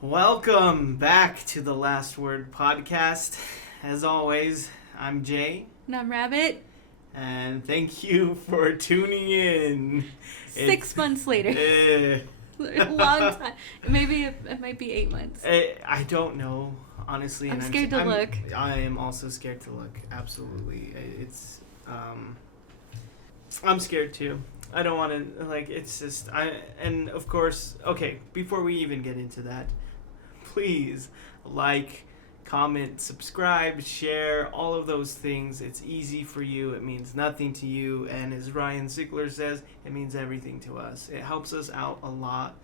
Welcome back to the Last Word podcast. As always, I'm Jay. And I'm Rabbit. And thank you for tuning in. 6 months later. Long time. Maybe it might be 8 months. I don't know, honestly. I'm scared to look. I am also scared to look. Absolutely. I'm scared too. I don't want to, it's just, and of course, okay, before we even get into that, please comment, subscribe, share, all of those things. It's easy for you. It means nothing to you. And as Ryan Ziegler says, it means everything to us. It helps us out a lot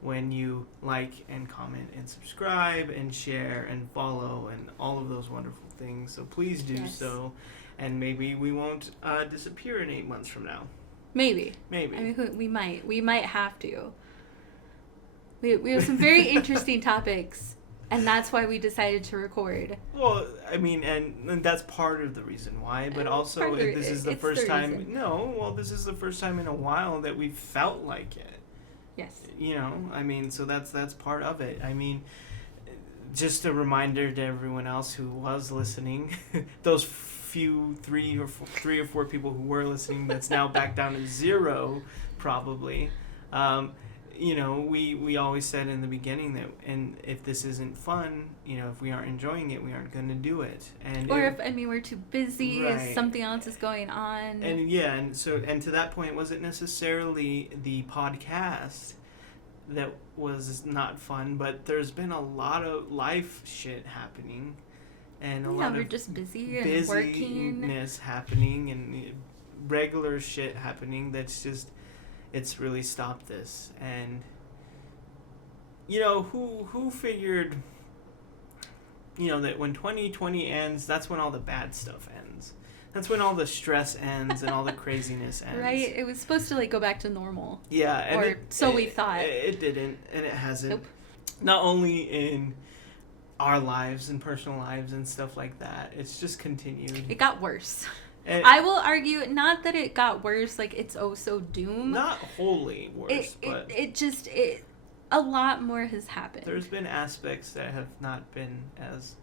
when you like and comment and subscribe and share and follow and all of those wonderful things. So please do so. And maybe we won't disappear in 8 months from now. Maybe. I mean, we might have to. We have some very interesting topics, and that's why we decided to record. Well, I mean, and that's part of the reason why, but also this is the first time. No, well, this is the first time in a while that we felt like it. Yes. You know, I mean, so that's part of it. I mean, just a reminder to everyone else who was listening, those few three or four people who were listening, that's now back down to 0, probably. You know, we always said in the beginning that, and if this isn't fun, you know, if we aren't enjoying it, we aren't going to do it. And we're too busy, right. If something else is going on. And to that point, was it necessarily the podcast that was not fun, but there's been a lot of life shit happening, and a lot we're of just busy and working, busyness happening, and regular shit happening. That's just, it's really stopped this. And you know, who figured, you know, that when 2020 ends, that's when all the bad stuff ends. That's when all the stress ends and all the craziness ends. Right? It was supposed to go back to normal. Yeah, and we thought. It didn't, and it hasn't. Nope. Not only in our lives and personal lives and stuff like that. It's just continued. It got worse. And I will argue, not that it got worse, it's oh so doom. Not wholly worse, but a lot more has happened. There's been aspects that have not been as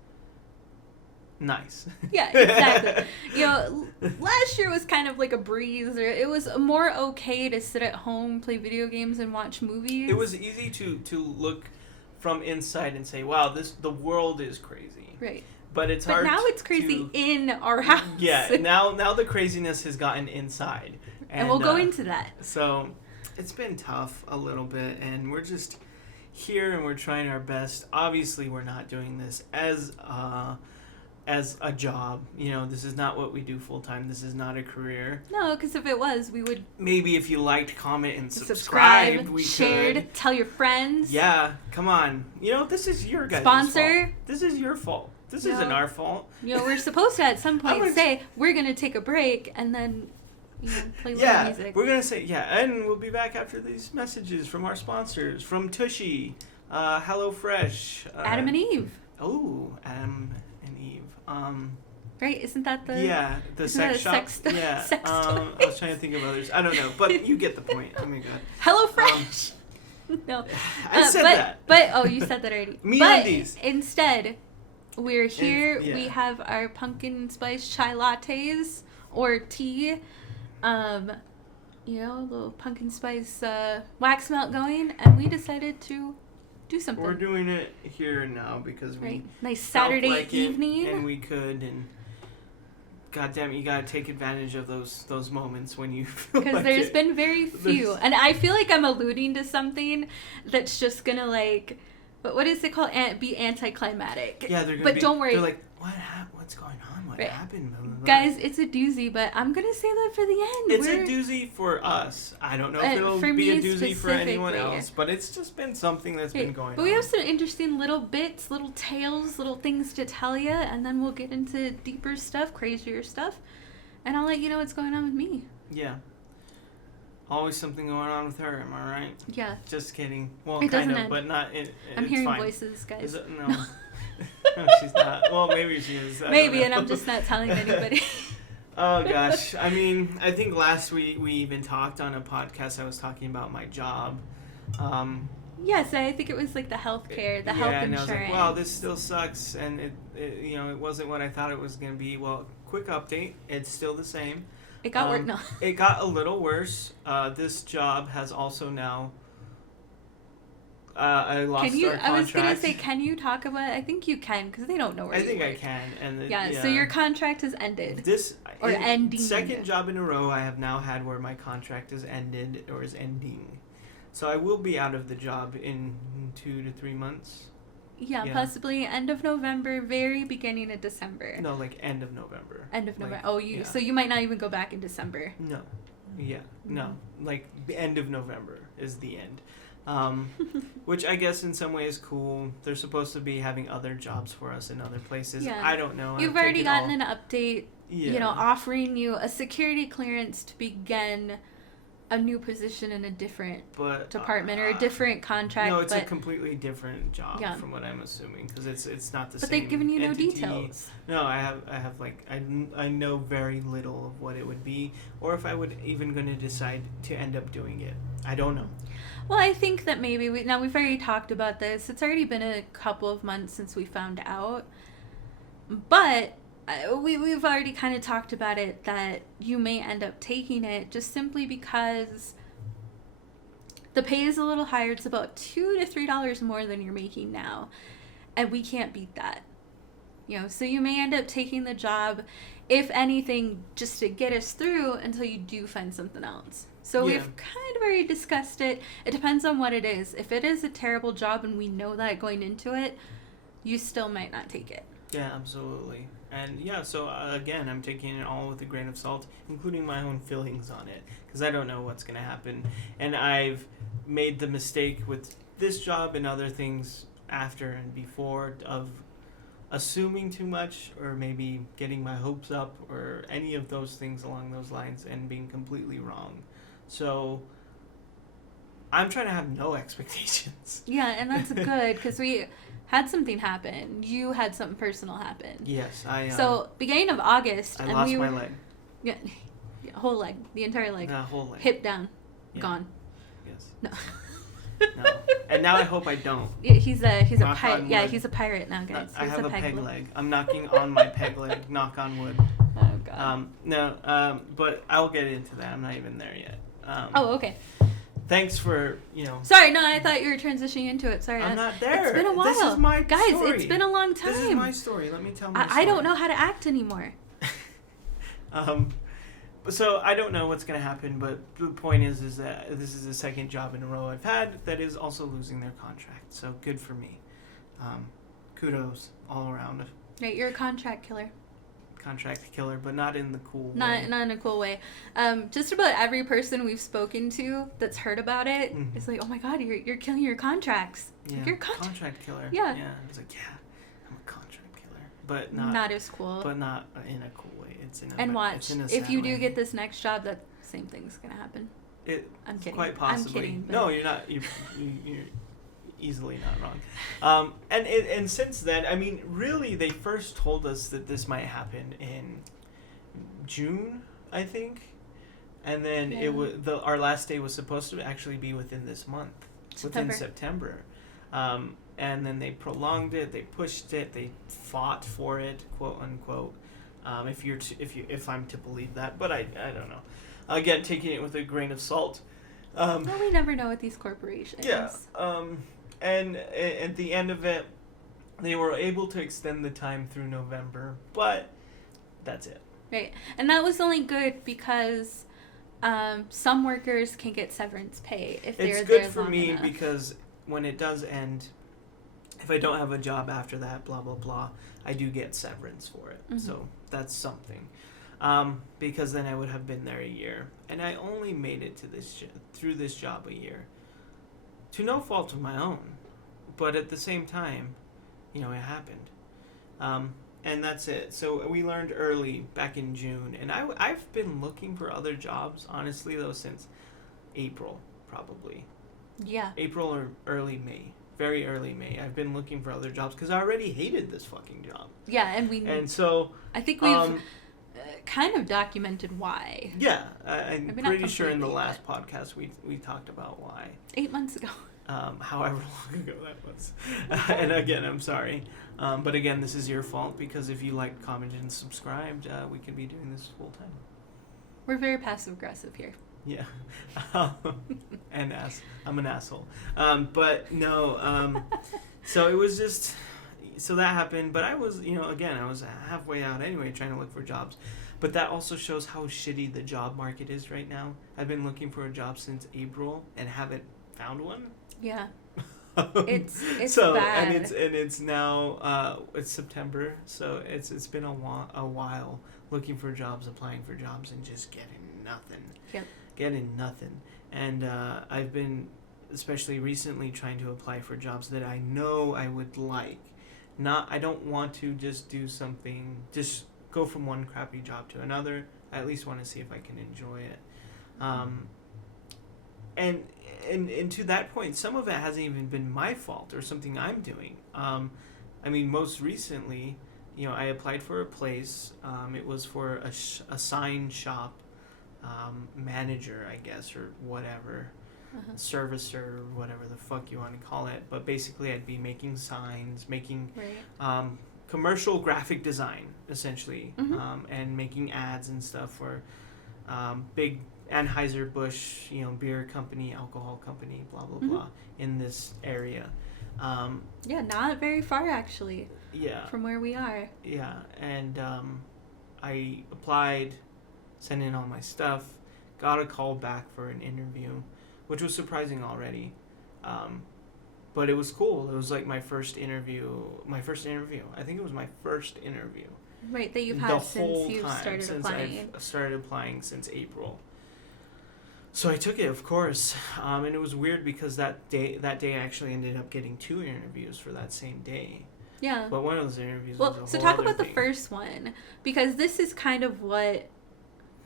nice. Yeah, exactly. You know, last year was kind of like a breeze. It was more okay to sit at home, play video games, and watch movies. It was easy to look from inside and say, wow, the world is crazy. Right. But it's hard. But now it's crazy in our house. Yeah, now the craziness has gotten inside. And we'll go into that. So it's been tough a little bit, and we're just here and we're trying our best. Obviously, we're not doing this as a job. You know, this is not what we do full time. This is not a career. No, because if it was, we would... Maybe if you liked, comment, and subscribed, we shared, could. Tell your friends. Yeah, come on. You know, this is your guys' sponsor. fault. This is your fault. This isn't our fault. You know, we're supposed to at some point say, we're going to take a break and then, you know, play little music. We're going to say, and we'll be back after these messages from our sponsors, from Tushy, HelloFresh. Adam and Eve. Oh, Adam and Eve. Right, isn't that the... Yeah, the sex shop. Yeah, sex I was trying to think of others. I don't know, but you get the point. Oh my god. HelloFresh! No. I said that. But, you said that already. MeUndies. But instead... We're here. We have our pumpkin spice chai lattes or tea. You know, a little pumpkin spice wax melt going, and we decided to do something. We're doing it here and now because we nice Saturday evening, and we could. And goddamn it, you gotta take advantage of those moments when you feel because there's been very few, and I feel like I'm alluding to something that's just gonna But what is it called? Be anticlimactic. Yeah, they're gonna But don't worry. They're like, what's going on? What Right. happened? Blah, blah, blah. Guys, it's a doozy, but I'm going to say that for the end. It's a doozy for us. I don't know if it'll for be a me doozy for anyone specifically. else, but it's just been something that's been going on. But we have some interesting little bits, little tales, little things to tell you, and then we'll get into deeper stuff, crazier stuff, and I'll let you know what's going on with me. Yeah. Always something going on with her, am I right? Yeah. Just kidding. Well, It kind doesn't of, end. but not. I'm it's hearing fine. voices, guys. Is it? No. No, she's not. Well, maybe she is. I Maybe, don't and know. I'm just not telling anybody. Oh gosh, I mean, I think last week we even talked on a podcast. I was talking about my job. Yes, I think it was like the healthcare, the health and insurance. I was like, wow, this still sucks, and it wasn't what I thought it was gonna be. Well, quick update, it's still the same. It got worse. No. It got a little worse. This job has also now. I lost Can you? our I contract. was gonna say, can you talk about? I think you can because they don't know where. I think you I work. can, and Yeah. So your contract has ended. Or ending. Second job in a row I have now had where my contract is ended or is ending, so I will be out of the job in 2 to 3 months. Yeah, Yeah. Possibly end of November, very beginning of December. No, like end of November. End of November. Like, yeah. So you might not even go back in December. No, yeah, no, like the end of November is the end. Which I guess in some way is cool. They're supposed to be having other jobs for us in other places. Yeah. I don't know. You've already gotten an update, Yeah. offering you a security clearance to begin a new position in a different department or a different contract. No, it's a completely different job from what I'm assuming because it's not the same. But they've given you entity. no details. No, I have like I know very little of what it would be or if I would even going to decide to end up doing it. I don't know. Well, I think that maybe we've already talked about this. It's already been a couple of months since we found out, but we've already kind of talked about it that you may end up taking it just simply because the pay is a little higher. It's about $2 to $3 more than you're making now, and we can't beat that. So you may end up taking the job, if anything, just to get us through until you do find something else. So we've kind of already discussed it. It depends on what it is. If it is a terrible job and we know that going into it, you still might not take it. Yeah, absolutely. And so again, I'm taking it all with a grain of salt, including my own feelings on it, because I don't know what's going to happen. And I've made the mistake with this job and other things after and before of assuming too much or maybe getting my hopes up or any of those things along those lines and being completely wrong. So I'm trying to have no expectations. Yeah, and that's good because we had something happen. You had something personal happen. Yes, I. So beginning of August, I lost my leg. Yeah, whole leg, the entire leg. Whole leg. Hip down, gone. Yes. No. No. And now I hope I don't. Yeah, he's a Knock pirate. on Yeah, wood. he's a pirate now, guys. I He's have a peg leg. I'm knocking on my peg leg. Knock on wood. Oh god. No. But I'll get into that. I'm not even there yet. Okay. Thanks for Sorry, no, I thought you were transitioning into it. Sorry, I'm not there. It's been a while. This is my guys. story. It's been a long time. This is my story. Let me tell my story. I don't know how to act anymore. So I don't know what's going to happen, but the point is that this is the second job in a row I've had that is also losing their contract. So good for me. Kudos all around. Right, you're a contract killer. Contract killer, but not in the cool way. Not in a cool way. Just about every person we've spoken to that's heard about it is like, oh my god, you're killing your contracts. Yeah, you're contract killer. Yeah. Yeah, I was like, yeah, I'm a contract killer, but not as cool. But not in a cool way. It's in a and watch, it's in a if you sad do way. get this next job, that same thing's gonna happen. I'm kidding. Quite possibly. I'm kidding. No, you're not. You're easily not wrong. And since then, I mean, really, they first told us that this might happen in June, I think, and then it was our last day was supposed to actually be within this month, within September. And then they prolonged it, they pushed it, they fought for it, quote unquote. If I'm to believe that, but I don't know. Again, taking it with a grain of salt. Well, we never know with these corporations. Yeah. And at the end of it, they were able to extend the time through November, but that's it. Right, and that was only good because some workers can get severance pay if they're there long enough. It's good for me because when it does end, if I don't have a job after that, blah blah blah, I do get severance for it. Mhm. So that's something. Because then I would have been there a year, and I only made it to through this job a year, to no fault of my own, but at the same time, it happened, and that's it. So we learned early back in June, and I've been looking for other jobs, honestly though, since April, probably Yeah. April or early May. Very early May. I've been looking for other jobs because I already hated this fucking job. Yeah, And so I think we've kind of documented why. yeah, I'm Maybe not pretty sure in the completely, last podcast we talked about why. 8 months ago. However long ago that was. And again, I'm sorry. But again, this is your fault because if you liked, commented, and subscribed, we could be doing this full time. We're very passive aggressive here. Yeah. And I'm an asshole. But no, so it was just, so that happened. But I was, again, I was halfway out anyway trying to look for jobs. But that also shows how shitty the job market is right now. I've been looking for a job since April and haven't found one. Yeah. It's so bad. and it's now it's September, so it's been a while looking for jobs, applying for jobs, and just getting nothing. Yep. Getting nothing. And I've been, especially recently, trying to apply for jobs that I know I would like. I don't want to just do something, just go from one crappy job to another. I at least want to see if I can enjoy it. And to that point, some of it hasn't even been my fault or something I'm doing. I mean, most recently, I applied for a place. It was for a sign shop manager, I guess, or whatever, servicer, whatever the fuck you want to call it. But basically, I'd be making signs, making commercial graphic design, essentially, and making ads and stuff for big Anheuser-Busch, beer company, alcohol company, blah, blah, blah, in this area. Yeah, not very far, actually. Yeah. From where we are. Yeah, and I applied, sent in all my stuff, got a call back for an interview, which was surprising already. But it was cool. It was like my first interview. I think it was my first interview. Right, that you've had since you've started applying. I've started applying since April. So I took it, of course, and it was weird because that day I actually ended up getting 2 interviews for that same day. Yeah. But one of those interviews well, was a whole so talk other about thing. the first one, because this is kind of what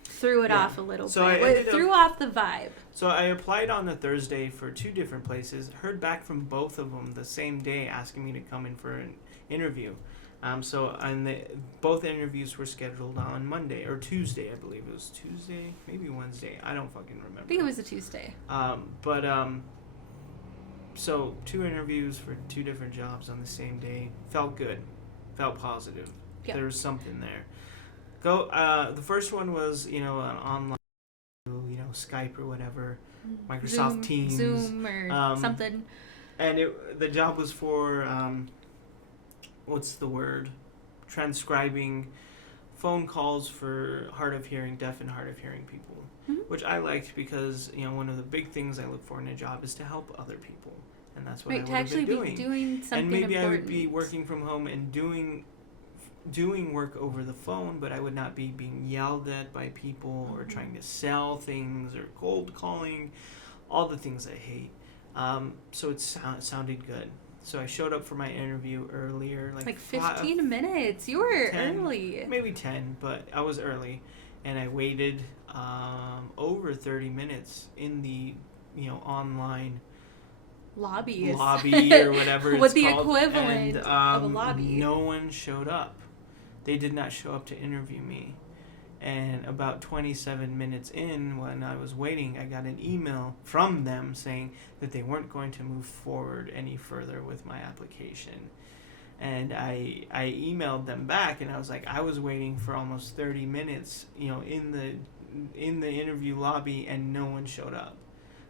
threw it off a little So bit. It threw off the vibe. So I applied on the Thursday for 2 different places, heard back from both of them the same day asking me to come in for an interview. Both interviews were scheduled on Monday or Tuesday, I believe. It was Tuesday, maybe Wednesday. I don't fucking remember. I think it was a Tuesday. So 2 interviews for 2 different jobs on the same day. Felt good. Felt positive. Yep. There was something there. The first one was, an online, Skype or whatever, Microsoft Teams. Zoom or something. And the job was for, what's the word? Transcribing phone calls for deaf and hard of hearing people, which I liked because, one of the big things I look for in a job is to help other people. And that's what I would have been doing. Be doing something and maybe important. I would be working from home and doing work over the phone, but I would not be being yelled at by people or trying to sell things or cold calling, all the things I hate. So it sounded good. So I showed up for my interview earlier, like 15 minutes. You were 10, early. Maybe 10, but I was early, and I waited over 30 minutes in the online lobby or whatever it's with the called. equivalent and, of a lobby. No one showed up. They did not show up to interview me. And about 27 minutes in, when I was waiting, I got an email from them saying that they weren't going to move forward any further with my application. And I emailed them back, and I was like, I was waiting for almost 30 minutes, in the interview lobby, and no one showed up.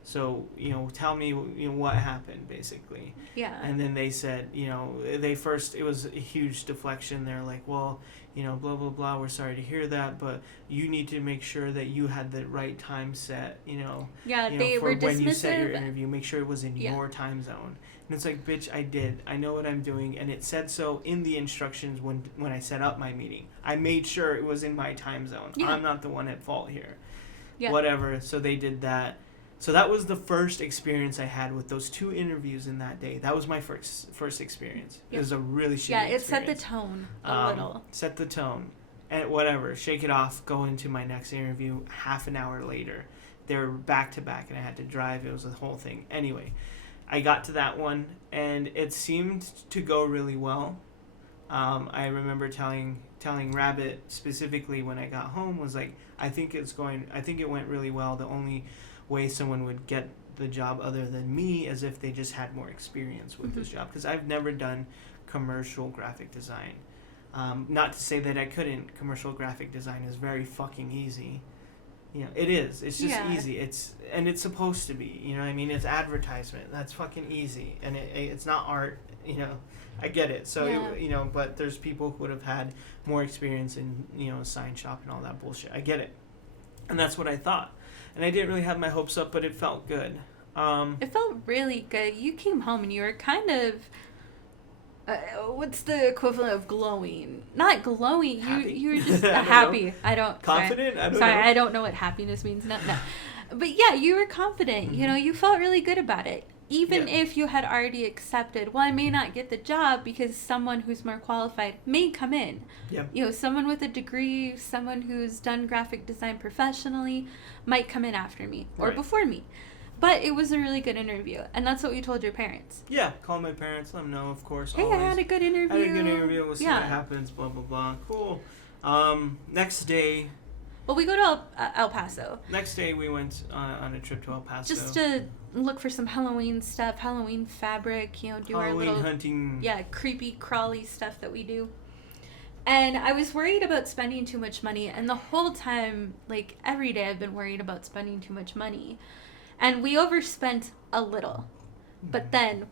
So, tell me, what happened, basically. Yeah. And then they said, it was a huge deflection. They're like, well, blah blah blah, we're sorry to hear that, but you need to make sure that you had the right time set, They for were when you set your dismissive. interview, make sure it was in your time zone. And it's like, bitch, I know what I'm doing, and it said so in the instructions when I set up my meeting. I made sure it was in my time zone. I'm not the one at fault here. Whatever. So they did that. So that was the first experience I had with those 2 interviews in that day. That was my first experience. It was a really shitty experience. It set the tone a little. Set the tone. And whatever, shake it off, go into my next interview half an hour later. They were back to back, and I had to drive. It was a whole thing. Anyway, I got to that one, and it seemed to go really well. I remember telling Rabbit specifically when I got home was like, I think it went really well. The only way someone would get the job other than me is if they just had more experience with this job, because I've never done commercial graphic design. Not to say that I couldn't. Commercial graphic design is very fucking easy. It is. It's just easy. And it's supposed to be. You know what I mean? It's advertisement. That's fucking easy. And it's not art. I get it. So, but there's people who would have had more experience in, sign shop and all that bullshit. I get it. And that's what I thought. And I didn't really have my hopes up, but it felt good. It felt really good. You came home and you were kind of... what's the equivalent of glowing? Not glowing. Happy. You were just happy. I don't. Confident? Sorry, know. I don't know what happiness means. No. But yeah, you were confident. Mm-hmm. You felt really good about it. Even if you had already accepted, well, I may not get the job because someone who's more qualified may come in. Yeah. Someone with a degree, someone who's done graphic design professionally might come in after me or before me. But it was a really good interview, and that's what we told your parents. Yeah, call my parents, let them know, of course. Hey, always. I had a good interview. We'll see what happens, blah, blah, blah. Cool. Next day... Well, we go to El Paso. Next day, we went on a trip to El Paso. Just to look for some Halloween stuff, Halloween fabric, do Halloween our little... hunting. Yeah, creepy, crawly stuff that we do. And I was worried about spending too much money, and the whole time, like, every day I've been worried about spending too much money. And we overspent a little. But then,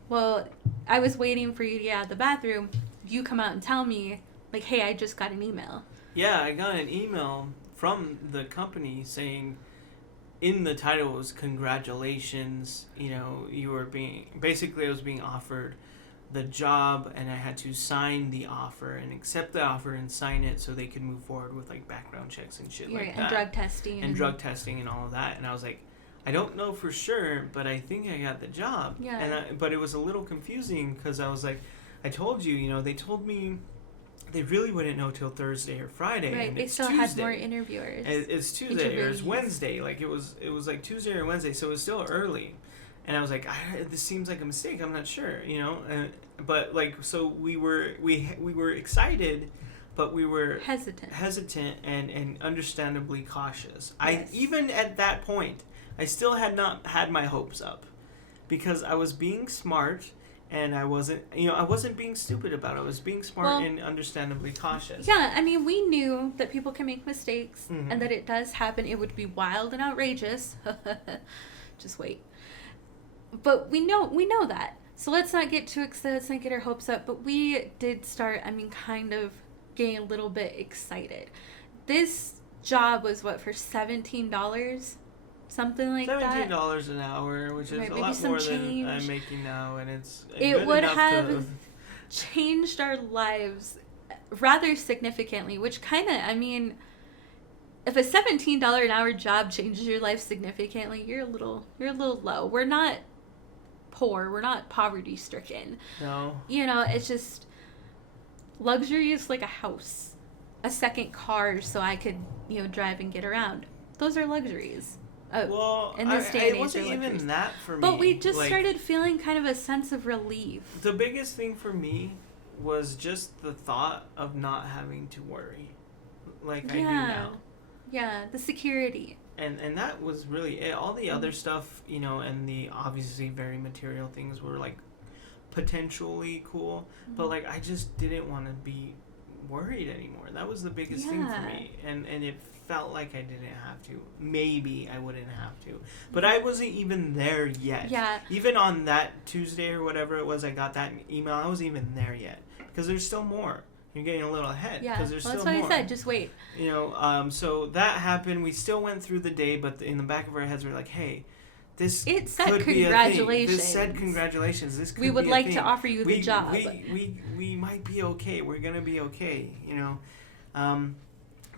I was waiting for you to get out of the bathroom. You come out and tell me, like, hey, I just got an email. Yeah, I got an email from the company saying, in the title was congratulations, you were I was being offered the job, and I had to sign the offer and accept the offer and sign it so they could move forward with, like, background checks and shit like that. And drug testing. And drug testing and all of that. And I was like, I don't know for sure, but I think I got the job. Yeah. But it was a little confusing because I was like, I told you, they told me they really wouldn't know till Thursday or Friday. Right, and they it's still Tuesday. had more interviewers. It's Tuesday, or it's Wednesday. Like, it was like Tuesday or Wednesday, so it was still early. And I was like, this seems like a mistake. I'm not sure, but like, so we were excited, but we were hesitant and understandably cautious. Yes. Even at that point, I still had not had my hopes up, because I was being smart, and I wasn't being stupid about it. I was being smart and understandably cautious. Yeah, I mean, we knew that people can make mistakes, and that it does happen. It would be wild and outrageous. Just wait. But we know that. So let's not get too excited. Let's not get our hopes up. But we did start, kind of getting a little bit excited. This job was for $17? Something like that. $17 an hour, which is a lot more than I'm making now, and it would have changed our lives rather significantly. Which kind of, if a $17 an hour job changes your life significantly, you're a little low. We're not poor. We're not poverty stricken. No. It's just luxury is like a house, a second car, so I could drive and get around. Those are luxuries. In this day and age, it wasn't even that for me. But we just started feeling kind of a sense of relief. The biggest thing for me was just the thought of not having to worry, like I do now. Yeah, the security. And that was really it. All the other stuff, and the obviously very material things were, like, potentially cool, but, like, I just didn't want to be worried anymore. That was the biggest thing for me, and it felt like I didn't have to. Maybe I wouldn't have to, but I wasn't even there yet. Yeah. Even on that Tuesday or whatever it was, I got that email. I wasn't even there yet, because there's still more. You're getting a little ahead. Yeah, Because there's well, still that's why more. I said, just wait. You know, so that happened. We still went through the day, but in the back of our heads, we're like, hey, this It said could be a thing. congratulations. This said congratulations. This could We would be a like thing. to offer you the job. We might be okay. We're going to be okay, you know.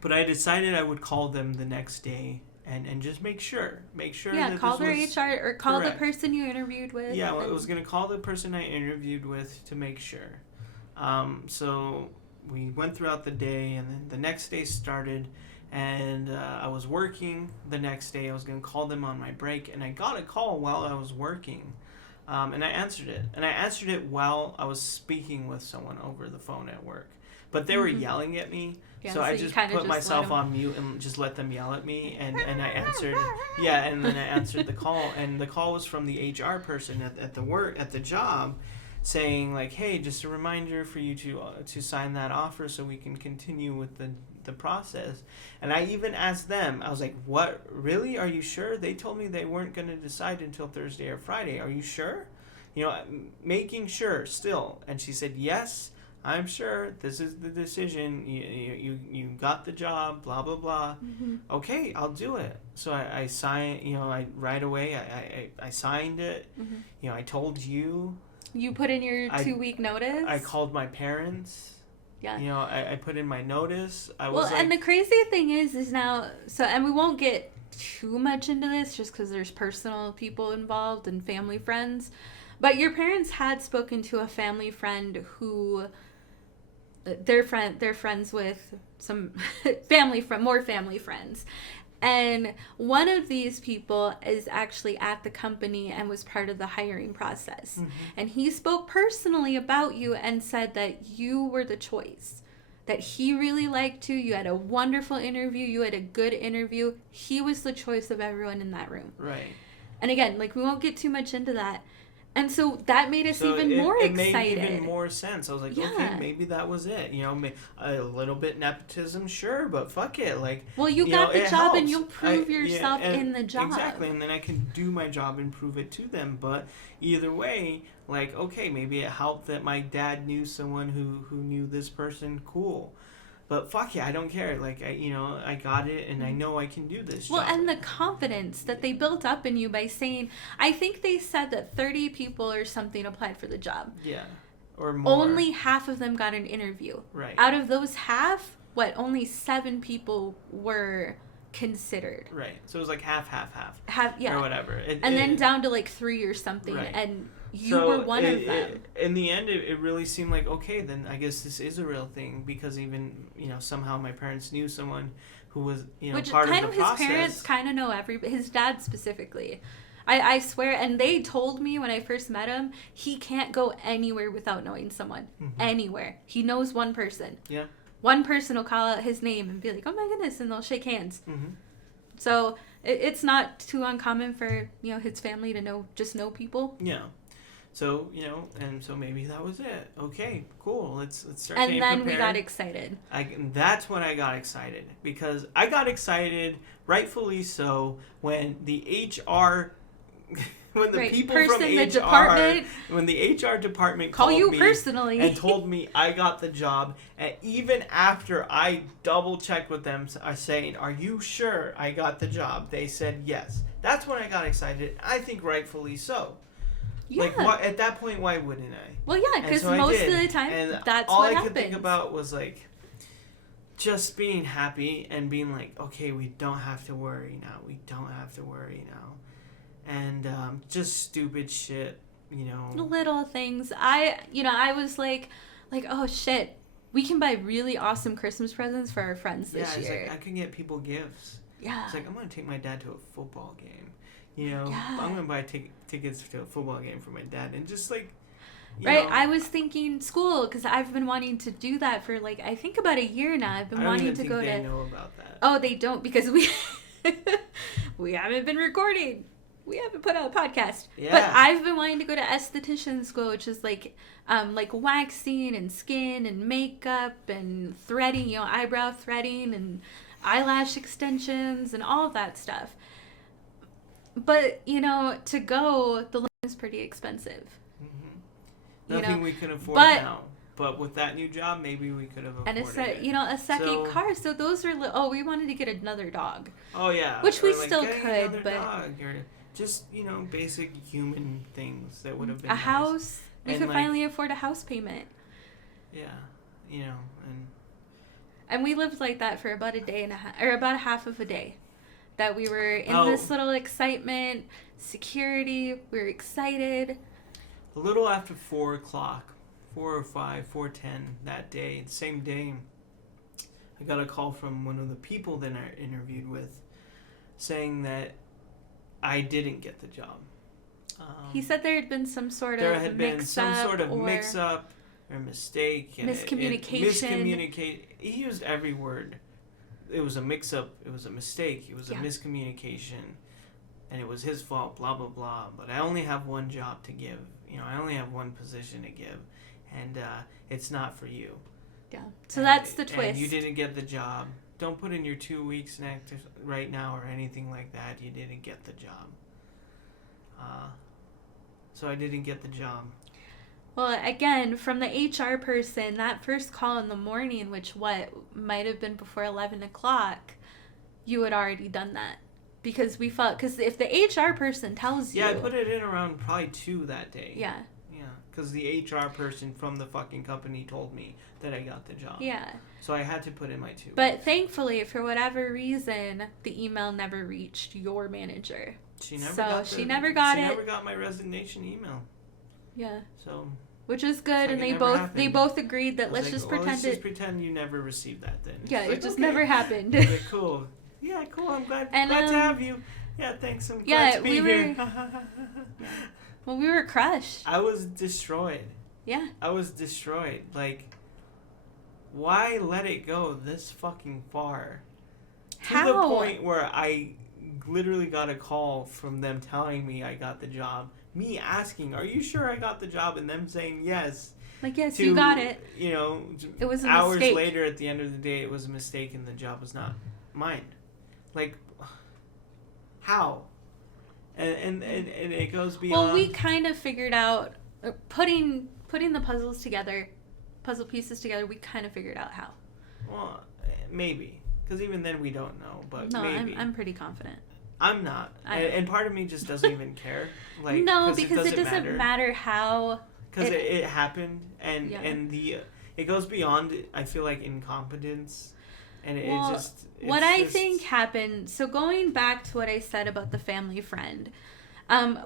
But I decided I would call them the next day and just make sure. Yeah, that call this their was HR or call correct. the person you interviewed with. Yeah, well, I was going to call the person I interviewed with to make sure. So we went throughout the day, and then the next day started, and I was working the next day. I was going to call them on my break, and I got a call while I was working, and I answered it. And I answered it while I was speaking with someone over the phone at work. But they were yelling at me, Yeah, so I you just kinda put just myself let 'em- on mute and just let them yell at me, and I answered. Yeah, and then I answered the call, and the call was from the HR person at the job, saying like, hey, just a reminder for you to sign that offer so we can continue with the process. And I even asked them, I was like, what, really, are you sure? They told me they weren't going to decide until Thursday or Friday. Are you sure? You know, making sure still. And she said, yes, I'm sure this is the decision. You got the job, blah blah blah. Okay, I'll do it. So I signed, you know, I right away I signed it. You know, I told you. You put in your 2-week notice? I called my parents. Yeah. You know, I put in my notice. And the crazy thing is now, so, and we won't get too much into this just because there's personal people involved and family friends, but your parents had spoken to a family friend who, they're friends with some more family friends. And one of these people is actually at the company and was part of the hiring process. And he spoke personally about you and said that you were the choice. That he really liked you. You had a wonderful interview. You had a good interview. He was the choice of everyone in that room. Right. And again, like, we won't get too much into that. And so that made us even more excited. It made even more sense. I was like, okay, maybe that was it. You know, a little bit nepotism, sure, but fuck it. Like, well, you got the job, helps. and you'll prove yourself in the job. Exactly, and then I can do my job and prove it to them. But either way, like, okay, maybe it helped that my dad knew someone who knew this person. Cool. But fuck yeah, I don't care. Like, I got it, and I know I can do this Well, job. and the confidence that they built up in you by saying, I think they said that 30 people or something applied for the job. Yeah, or more. Only half of them got an interview. Right. Out of those half, only 7 people were considered. Right. So it was like half. Yeah. Or whatever. And then down to like 3 or something. Right. And you were one of them. In the end, it really seemed like, okay, then I guess this is a real thing, because even, somehow my parents knew someone who was, Which part kind of of the his process. parents kind of know his dad specifically. I swear, and they told me when I first met him, he can't go anywhere without knowing someone. Anywhere. He knows one person. Yeah. One person will call out his name and be like, oh my goodness, and they'll shake hands. So it's not too uncommon for, his family to know people. Yeah. So, and so maybe that was it. Okay, cool. Let's start and getting then prepared. we got excited. That's when I got excited, because I got excited, rightfully so, when the HR... when the people from HR, when the HR department call called you me personally and told me I got the job, and even after I double checked with them, saying, "Are you sure I got the job?" They said yes. That's when I got excited. I think rightfully so. Yeah. Like, at that point, why wouldn't I? Well, yeah, because so most of the time, and that's all what I happens. could think about was like, just being happy and being like, okay, we don't have to worry now. We don't have to worry now. And just stupid shit, Little things. I was like, oh shit, we can buy really awesome Christmas presents for our friends this year. Like, I can get people gifts. Yeah. It's like, I'm going to take my dad to a football game. Yeah. I'm going to buy tickets to a football game for my dad. And just like, right. I was thinking school, because I've been wanting to do that for I think about a year now. I've been wanting to go to. They know about that. Oh, they don't, because we haven't been recording. We haven't put out a podcast. Yeah. But I've been wanting to go to esthetician school, which is like waxing and skin and makeup and threading, eyebrow threading and eyelash extensions and all of that stuff. But, to go, the loan is pretty expensive. Nothing we can afford but now. But with that new job, maybe we could have afforded it. A second car. So those are we wanted to get another dog. Oh yeah, which we or, still getting could, another but dog, or just basic human things that would have been a nice. house. We And, could finally afford a house payment. Yeah, And we lived like that for about a day and a half, or about a half of a day. That we were in this little excitement, security. We were excited. A little after 4 o'clock, 4:05, 4:10 that day, the same day, I got a call from one of the people that I interviewed with, saying that I didn't get the job. He said there had been some sort there of had been some sort of mix-up or mistake. And miscommunication. He used every word. It was a mix-up. It was a mistake. It was a miscommunication. And it was his fault, blah, blah, blah. But I only have one job to give. I only have one position to give. And it's not for you. Yeah. So that's the twist. And you didn't get the job. Don't put in your 2 weeks right now or anything like that. You didn't get the job. So I didn't get the job. Well, again, from the HR person, that first call in the morning, which might have been before 11 o'clock, you had already done that. Because if the HR person tells you... Yeah, I put it in around probably 2 that day. Yeah. Yeah, because the HR person from the fucking company told me that I got the job. Yeah. So I had to put in my 2. But thankfully, for whatever reason, the email never reached your manager. She never got my resignation email. Yeah. So... Which is good, and they both agreed that let's just pretend you never received that then. Yeah, it just never happened. Okay, cool. Yeah, cool. I'm glad to have you. Yeah, thanks. I'm glad to be here. Well, we were crushed. I was destroyed. Yeah. I was destroyed. Like, why let it go this fucking far? How? To the point where I literally got a call from them telling me I got the job. Me asking, are you sure I got the job? And them saying yes. Like, yes, you got it. It was a hours mistake. later, at the end of the day, it was a mistake and the job was not mine. Like, how? And it goes beyond... Well, we kind of figured out, putting the puzzle pieces together, we kind of figured out how. Well, maybe. Because even then we don't know, but no, maybe. I'm pretty confident. I'm not. And part of me just doesn't even care. Like, no, because it doesn't matter how... Because it happened, and it goes beyond, I feel like, incompetence. And I think happened... So going back to what I said about the family friend,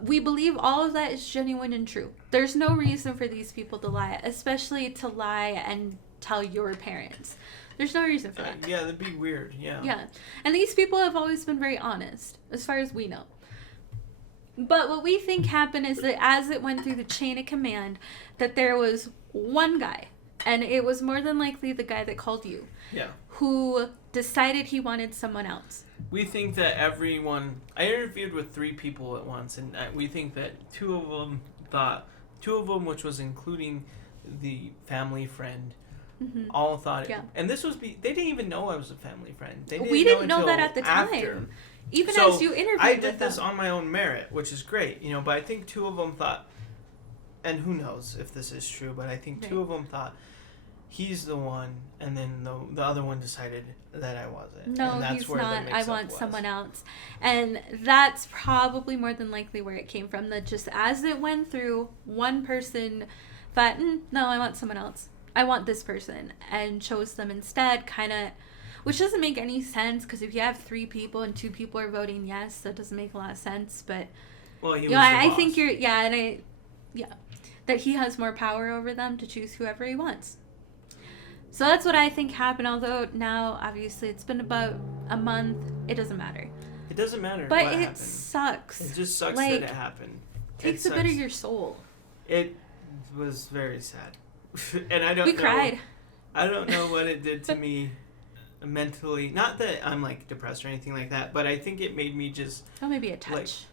we believe all of that is genuine and true. There's no reason for these people to lie, especially to lie and tell your parents. There's no reason for that. Yeah, that'd be weird. Yeah. Yeah. And these people have always been very honest, as far as we know. But what we think happened is that as it went through the chain of command, that there was one guy, and it was more than likely the guy that called you, who decided he wanted someone else. We think that I interviewed with 3 people at once, and we think that 2 of them, which was including the family friend, all thought it. Yeah. And this was they didn't even know I was a family friend. We didn't know that at the time. After. Even as you interviewed I did with this them. on my own merit, which is great, but I think 2 of them thought, and who knows if this is true, but I think 2 of them thought he's the one, and then the other one decided that I wasn't. No, and that's he's where not. The I want someone else. And that's probably more than likely where it came from. That just as it went through, one person thought, no, I want someone else. I want this person, and chose them instead, which doesn't make any sense, because if you have 3 people and 2 people are voting yes, that doesn't make a lot of sense. But well, he was I boss. think that he has more power over them to choose whoever he wants. So that's what I think happened. Although now, obviously, it's been about a month. It doesn't matter. It doesn't matter. But what it happened. sucks. It just sucks that it happened. Takes a bit of your soul. It was very sad. And I don't know. We cried. I don't know what it did to me mentally. Not that I'm like depressed or anything like that, but I think it made me just... Oh, maybe a touch.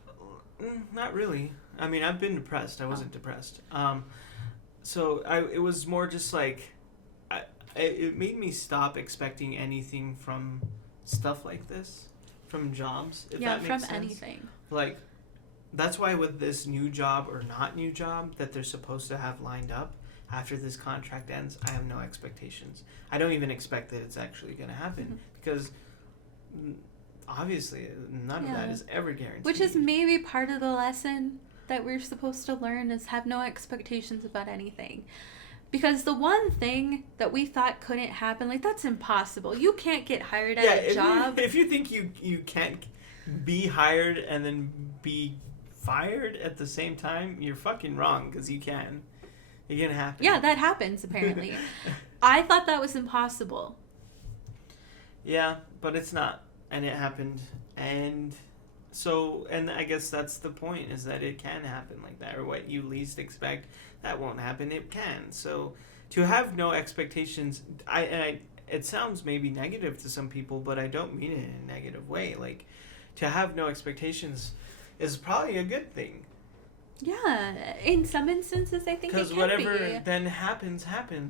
Not really. I mean, I've been depressed. I wasn't depressed. So it was more just like... it made me stop expecting anything from stuff like this. From jobs, if that makes sense. Yeah, from anything. Like, that's why with this new job or not new job that they're supposed to have lined up, after this contract ends, I have no expectations. I don't even expect that it's actually going to happen because obviously none of that is ever guaranteed. Which is maybe part of the lesson that we're supposed to learn, is have no expectations about anything. Because the one thing that we thought couldn't happen, like, that's impossible. You can't get hired at a job. If you think you can't be hired and then be fired at the same time, you're fucking wrong, because you can. It can happen. Yeah, that happens, apparently. I thought that was impossible. Yeah, but it's not. And it happened. And so, and I guess that's the point, is that it can happen like that. Or what you least expect, that won't happen. It can. So to have no expectations, it sounds maybe negative to some people, but I don't mean it in a negative way. Like, to have no expectations is probably a good thing. Yeah, in some instances, I think it can be. Because whatever then happens,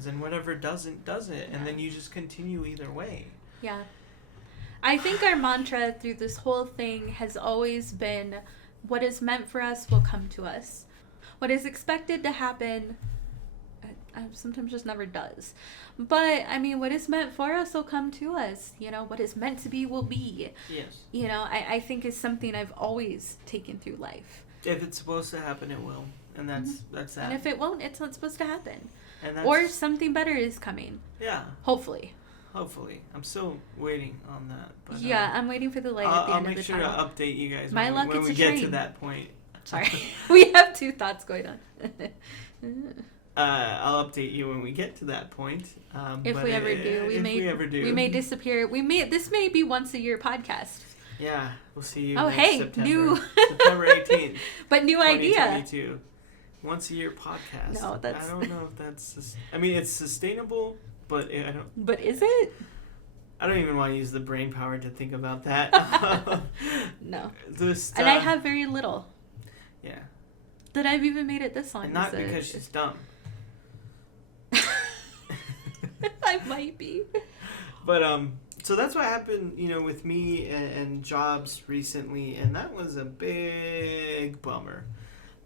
and whatever doesn't, and then you just continue either way. Yeah. I think our mantra through this whole thing has always been, what is meant for us will come to us. What is expected to happen sometimes just never does. But, I mean, what is meant for us will come to us. You know, what is meant to be will be. Yes. You know, I think is something I've always taken through life. If it's supposed to happen, it will. And that's that. And if it won't, it's not supposed to happen. And that's, or something better is coming. Yeah. Hopefully. I'm still waiting on that. But, yeah, I'm waiting for the light at the end of the tunnel. I'll make sure to update you guys when we get to that point. Sorry. We have two thoughts going on. I'll update you when we get to that point. If we ever do. We may disappear. This may be once a year podcast. Yeah, we'll see you next September. New September 18th. But new idea. Once a year podcast. No, I don't know if that's... I mean, it's sustainable, but I don't... But is it? I don't even want to use the brain power to think about that. No. Just, and I have very little. Yeah. That I've even made it this long. And not because she's dumb. I might be. But, so that's what happened, with me and jobs recently, and that was a big bummer.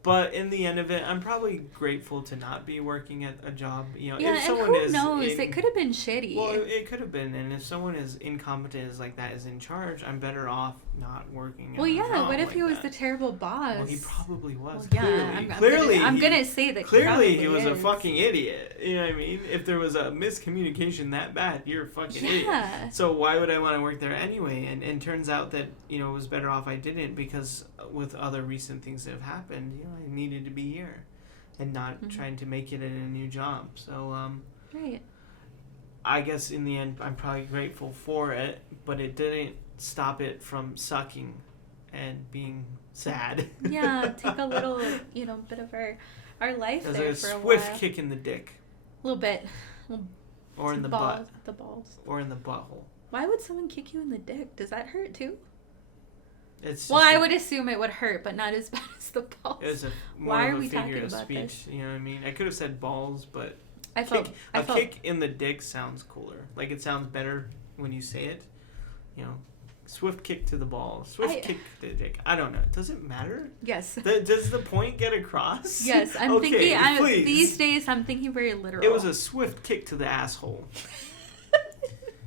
But in the end of it, I'm probably grateful to not be working at a job. Yeah, if someone and who knows? It could have been shitty. Well, it could have been, and if someone is incompetent as like that is in charge, I'm better off not working. Well, yeah. What if he was the terrible boss? Well, he probably was. Well, yeah, I'm gonna say that. Clearly, he was a fucking idiot. You know what I mean? If there was a miscommunication that bad, you're a fucking idiot. So why would I want to work there anyway? And turns out that it was better off I didn't, because with other recent things that have happened, I needed to be here and not trying to make it in a new job. So right. I guess in the end I'm probably grateful for it, but it didn't stop it from sucking and being sad. Yeah, take a little bit of our life there for a while. There's a swift kick in the dick. A little bit. Or in the butt. The balls. Or in the butthole. Why would someone kick you in the dick? Does that hurt too? I would assume it would hurt, but not as bad as the balls. It's Why are of a we figure talking of about speech. this? You know what I mean? I could have said balls, but a kick in the dick sounds cooler. Like, it sounds better when you say it. Swift kick to the ball. Kick to the dick. I don't know. Does it matter? Yes. Does the point get across? Yes. I'm thinking. These days, I'm thinking very literal. It was a swift kick to the asshole.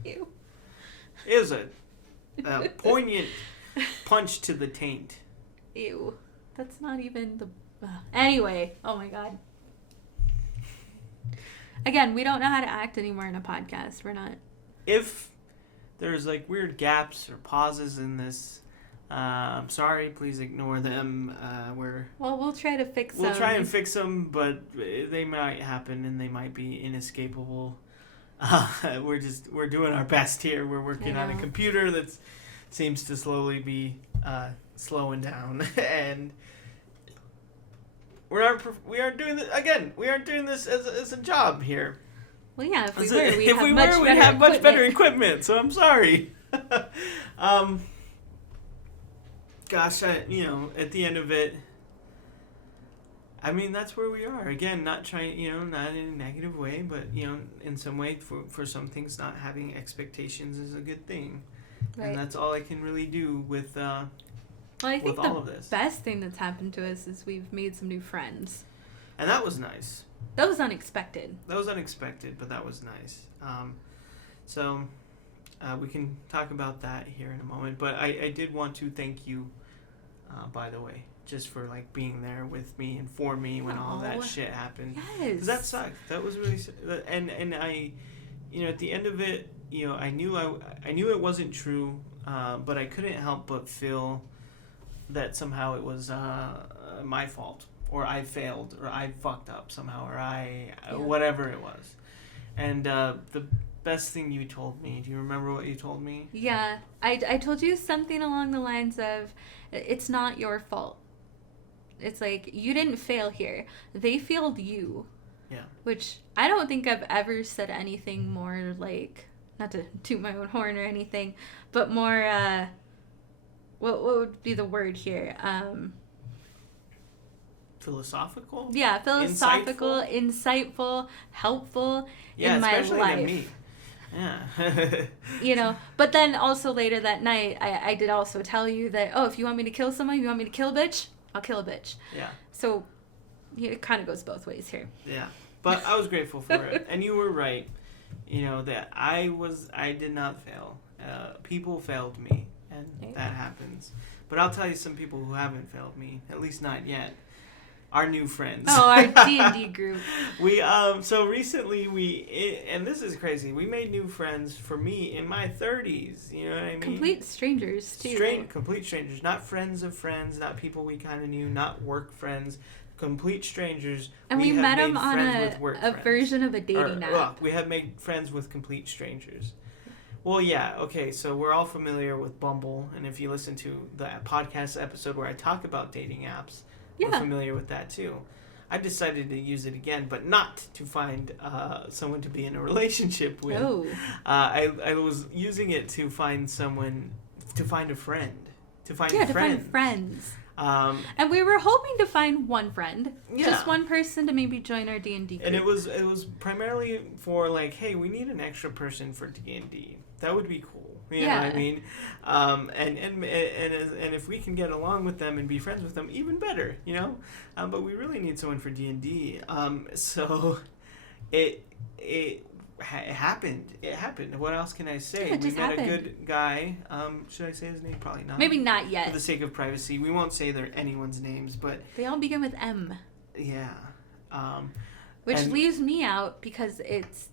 Ew. It was a poignant punch to the taint. Ew. That's not even the... Anyway. Oh my god. Again, we don't know how to act anymore in a podcast. We're not... If there's weird gaps or pauses in this, I'm sorry. Please ignore them. We'll try to fix them. We'll try and fix them, but they might happen and they might be inescapable. We're doing our best here. We're working on a computer that seems to slowly be slowing down, and we aren't doing this again. We aren't doing this as a job here. Well, yeah, if we were, we'd have much better equipment. So I'm sorry. Gosh, at the end of it, I mean, that's where we are. Again, not trying, not in a negative way, but, in some way, for some things, not having expectations is a good thing. Right. And that's all I can really do with all of this. The best thing that's happened to us is we've made some new friends. And that was nice. That was unexpected. That was unexpected, but that was nice. So we can talk about that here in a moment. But I did want to thank you, by the way, just for like being there with me and for me when all that shit happened. Yes. 'Cause that sucked. That was really and I, at the end of it, I knew it wasn't true, but I couldn't help but feel that somehow it was my fault, or I failed, or I fucked up somehow, or whatever it was. And the best thing you told me, do you remember what you told me? Yeah, I told you something along the lines of, it's not your fault. It's like, you didn't fail here. They failed you. Yeah. Which I don't think I've ever said anything more like, not to toot my own horn or anything, but more, what would be the word here? Philosophical? Yeah, philosophical, insightful, helpful in my especially life. to me. Yeah. But then also later that night, I did also tell you that, if you want me to kill someone, you want me to kill a bitch, I'll kill a bitch. Yeah. So it kind of goes both ways here. Yeah. But I was grateful for it. And you were right, that I did not fail. People failed me, and that happens. But I'll tell you some people who haven't failed me, at least not yet. Our new friends. Oh, our D&D group. So recently and this is crazy, we made new friends for me in my 30s, you know what I mean? Complete strangers, too. Complete strangers, not friends of friends, not people we kind of knew, not work friends, complete strangers. And we met them on a version of a dating app. Well, we have made friends with complete strangers. Well, yeah, okay, so we're all familiar with Bumble, and if you listen to the podcast episode where I talk about dating apps, we're familiar with that too. I decided to use it again, but not to find someone to be in a relationship with. Oh. I was using it to find someone, to find a friend. To find friends. And we were hoping to find one friend. Yeah. Just one person to maybe join our D&D group. And it was primarily for like, hey, we need an extra person for D&D. That would be cool. You know what I mean? And if we can get along with them and be friends with them, even better, but we really need someone for D&D. So it happened. It happened. What else can I say? Yeah, we met a good guy. Should I say his name? Probably not. Maybe not yet. For the sake of privacy, we won't say anyone's names, but they all begin with M. Yeah. Which leaves me out because it's,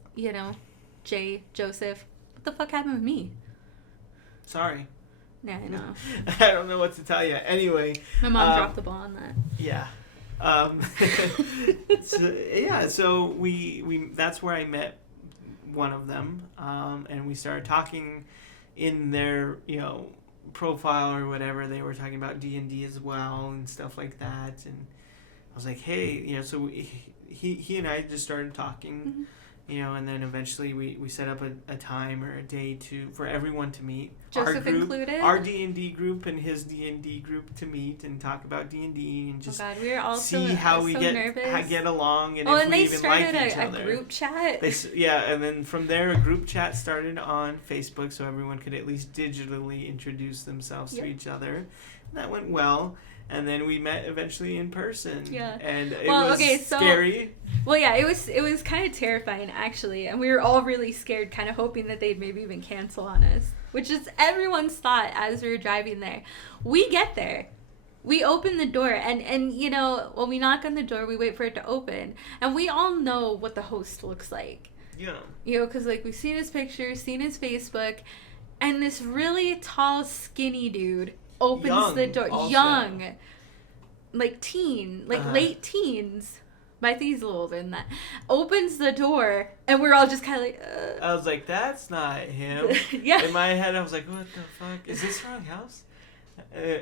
J, Joseph. What the fuck happened with me? Sorry. Yeah, I know. I don't know what to tell you. Anyway. My mom dropped the ball on that. Yeah. So we that's where I met one of them, and we started talking in their, profile or whatever. They were talking about D&D as well and stuff like that, and I was like, hey, so he and I just started talking. Mm-hmm. And then eventually we set up a time or a day for everyone to meet. Joseph included? Our D&D group and his D&D group to meet and talk about D&D and just we were all see how we get along and if we even like each other. They started a group chat. And then from there a group chat started on Facebook so everyone could at least digitally introduce themselves to each other. And that went well. And then we met eventually in person. Yeah. And it was scary. Well, yeah, it was kind of terrifying, actually. And we were all really scared, kind of hoping that they'd maybe even cancel on us. Which is everyone's thought as we were driving there. We get there. We open the door. And when we knock on the door, we wait for it to open. And we all know what the host looks like. Yeah. Because, we've seen his pictures, seen his Facebook. And this really tall, skinny dude opens the door. Also. Young. Teen. Late teens. But I think he's a little older than that. Opens the door. And we're all just kind of like, I was like, that's not him. Yeah. In my head, I was like, what the fuck? Is this the wrong house?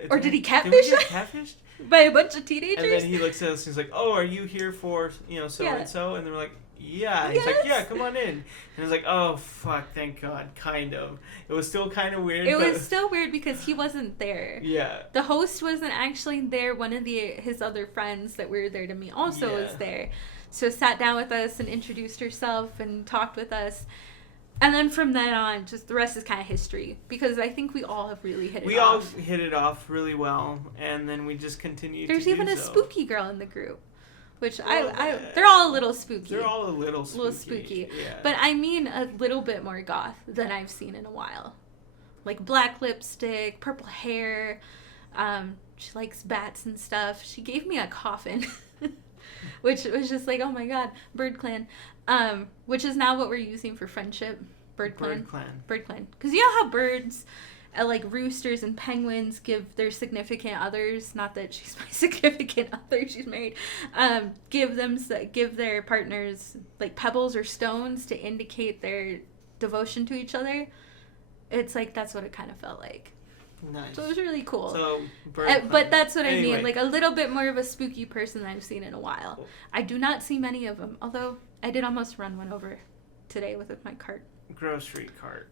Or did he catfish? Did we get catfished? By a bunch of teenagers? And then he looks at us and he's like, oh, are you here for, so-and-so? And they're like, yeah. And he's like, yeah, come on in. And I was like, oh, fuck, thank God, kind of. It was still kind of weird. It was still weird because he wasn't there. Yeah. The host wasn't actually there. One of his other friends that we were there to meet also was there. So sat down with us and introduced herself and talked with us. And then from then on, just the rest is kind of history. Because I think we all have really hit it off. We all hit it off really well. And then we just continued There's even a spooky girl in the group. which they're all a little spooky. They're all a little spooky. Yeah. But I mean a little bit more goth than I've seen in a while. Like black lipstick, purple hair. She likes bats and stuff. She gave me a coffin, which was just like, oh my god, Bird Clan. Which is now what we're using for friendship. Bird Clan. Because you know how birds, like roosters and penguins, give their significant others, not that she's my significant other, she's married, give their partners like pebbles or stones to indicate their devotion to each other. It's like, that's what it kind of felt like. Nice. So it was really cool. So, but that's what I mean. Like a little bit more of a spooky person than I've seen in a while. Cool. I do not see many of them, although I did almost run one over today with my cart. Grocery cart.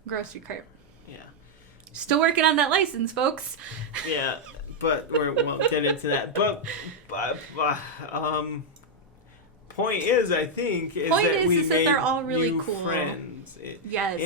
Yeah. Still working on that license, folks. Yeah, but we won't get into that. But point is, I think, is that they're all really cool friends. Yes.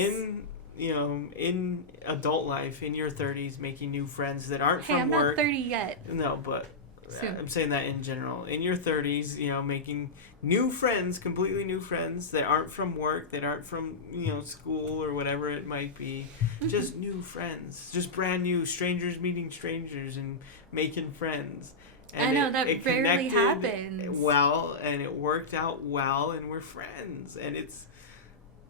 In adult life, in your 30s, making new friends that aren't from work. I'm not 30 yet. No, but soon. I'm saying that in general. In your 30s, making new friends, completely new friends that aren't from work, that aren't from, school or whatever it might be. Just new friends. Just brand new strangers meeting strangers and making friends. And I know, that rarely happens. Well, and it worked out well, and we're friends. And it's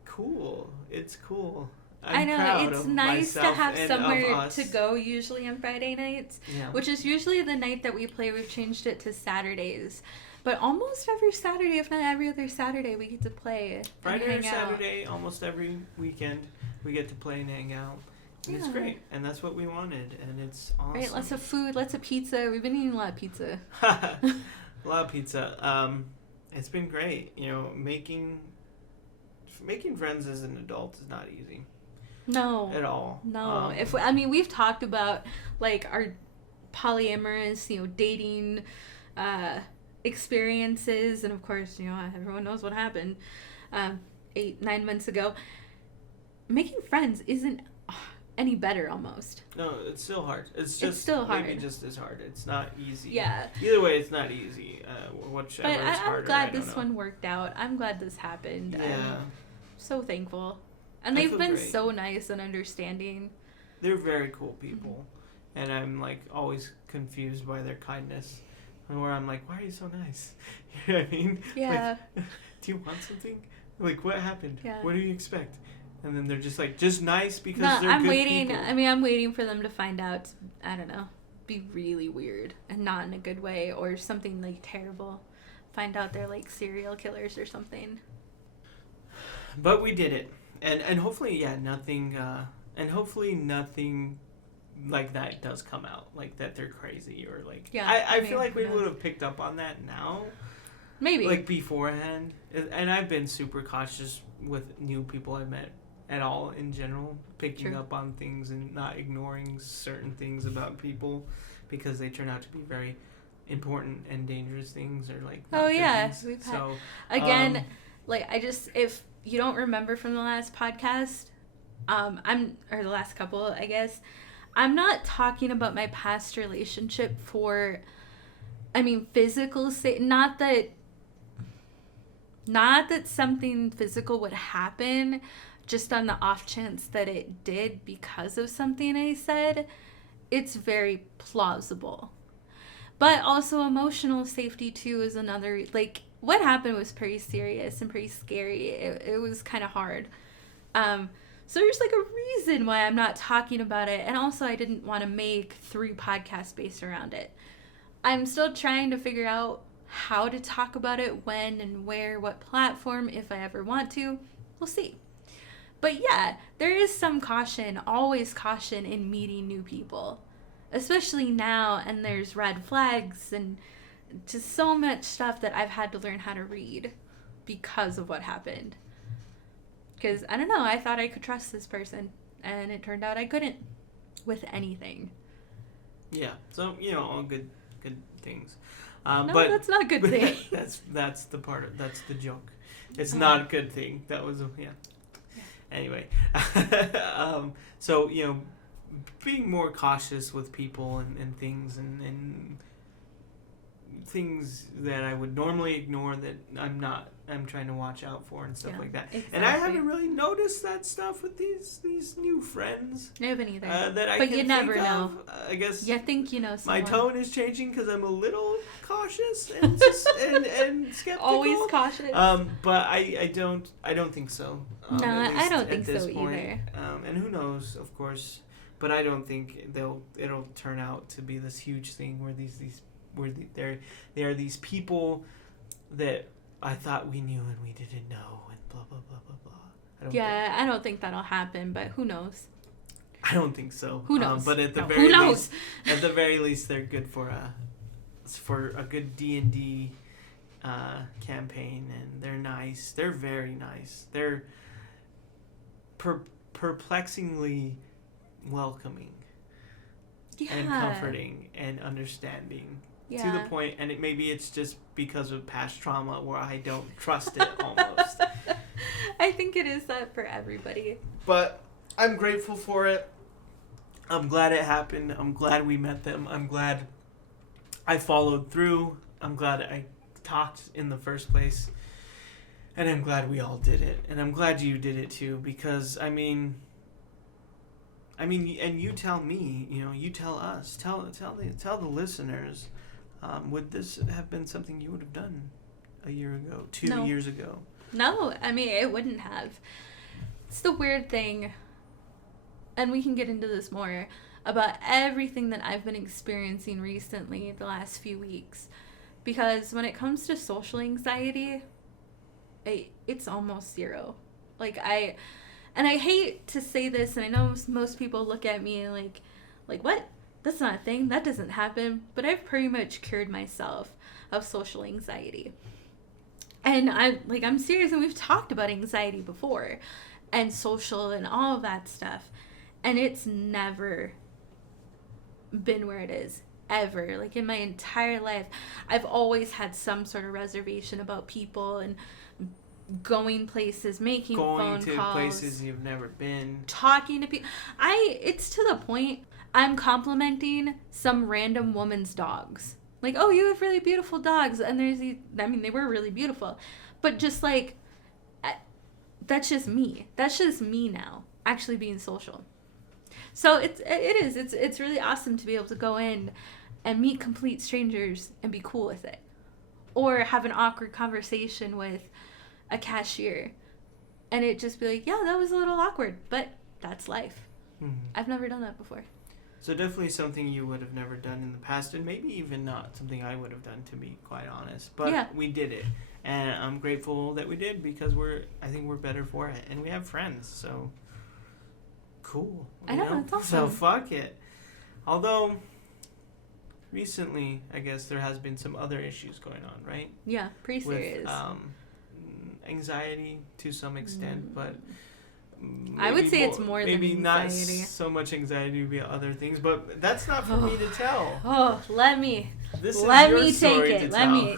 cool. It's cool. I know, it's nice to have somewhere to go usually on Friday nights, which is usually the night that we play. We've changed it to Saturdays. But almost every Saturday, if not every other Saturday, we get to play. Friday or Saturday, almost every weekend, we get to play and hang out. And it's great. And that's what we wanted. And it's awesome. Right, lots of food, lots of pizza. We've been eating a lot of pizza. A lot of pizza. It's been great. Making friends as an adult is not easy. No. At all. No. We've talked about, like, our polyamorous, dating experiences, and of course, everyone knows what happened 8-9 months ago. Making friends isn't any better, almost. No, it's still hard. It's still hard. Maybe just as hard. It's not easy. Yeah. Either way, it's not easy. Whichever is harder. I'm glad this one worked out. I'm glad this happened. Yeah. I'm so thankful. And they've been so nice and understanding. They're very cool people. And I'm, like, always confused by their kindness. And where I'm like, why are you so nice? You know what I mean? Yeah. Like, do you want something? Like, what happened? Yeah. What do you expect? And then they're just like, just nice because they're good people. I'm waiting for them to find out, I don't know, be really weird and not in a good way, or something, like, terrible. Find out they're, like, serial killers or something. But we did it. And hopefully, nothing, nothing like that does come out. Like, that they're crazy or, like... Yeah, I feel like we would have picked up on that now. Maybe. Like, beforehand. And I've been super cautious with new people I've met at all in general. Picking up on things and not ignoring certain things about people because they turn out to be very important and dangerous things or, like... We've had... Again, if you don't remember from the last podcast, or the last couple, I guess, I'm not talking about my past relationship for, physical sake. Not that something physical would happen, just on the off chance that it did because of something I said. It's very plausible. But also emotional safety, too, is another, like, what happened was pretty serious and pretty scary. It was kind of hard. So there's, like, a reason why I'm not talking about it. And also, I didn't want to make 3 podcasts based around it. I'm still trying to figure out how to talk about it, when and where, what platform, if I ever want to. We'll see. But yeah, there is some caution, always caution in meeting new people. Especially now, and there's red flags and just so much stuff that I've had to learn how to read because of what happened. Because, I don't know, I thought I could trust this person, and it turned out I couldn't with anything. Yeah, so, all good things. No, but that's not a good thing. that's the part of, that's the joke. It's not a good thing. That was, Anyway, so, being more cautious with people and things and things that I would normally ignore that I'm trying to watch out for and stuff like that. Exactly. And I haven't really noticed that stuff with these new friends. I haven't either. That I but can you never think know. of. I guess You think you know my someone. tone is changing because I'm a little cautious and and skeptical. Always cautious. But I don't think so. No, at I least don't at think this so point. either. And who knows, of course. But I don't think it'll turn out to be this huge thing where they are these people that I thought we knew and we didn't know and blah blah blah blah blah. I don't think that'll happen, but who knows? I don't think so. Who knows? But at the very least, they're good for a good D&D campaign, and they're nice. They're very nice. They're perplexingly welcoming and comforting and understanding to the point, and maybe it's just because of past trauma where I don't trust it almost. I think it is that for everybody. But I'm grateful for it. I'm glad it happened. I'm glad we met them. I'm glad I followed through. I'm glad I talked in the first place. And I'm glad we all did it. And I'm glad you did it too, because I mean, and you tell me, you tell us, tell the listeners, would this have been something you would have done a year ago, 2 years ago? No, I mean, it wouldn't have. It's the weird thing, and we can get into this more, about everything that I've been experiencing recently the last few weeks. Because when it comes to social anxiety, it's almost zero. And I hate to say this, and I know most people look at me like what? That's not a thing. That doesn't happen. But I've pretty much cured myself of social anxiety. And I'm serious, and we've talked about anxiety before, and social and all of that stuff. And it's never been where it is, ever. Like, in my entire life, I've always had some sort of reservation about people and going places, making phone calls. Going to places you've never been. Talking to people. It's to the point I'm complimenting some random woman's dogs. Like, oh, you have really beautiful dogs. And there's these, they were really beautiful. But just that's just me. That's just me now, actually being social. So it's really awesome to be able to go in and meet complete strangers and be cool with it. Or have an awkward conversation with a cashier and it just be like, yeah, that was a little awkward, but that's life. Mm-hmm. I've never done that before. So definitely something you would have never done in the past, and maybe even not something I would have done, to be quite honest. But we did it, and I'm grateful that we did, because I think we're better for it, and we have friends, so cool. I know, it's awesome. So fuck it. Although recently, I guess there has been some other issues going on, right? Yeah, pretty serious. With anxiety to some extent, but I would say it's more than maybe anxiety. Not so much anxiety, be other things, but that's not for me to tell. Oh, let me take it. Let me.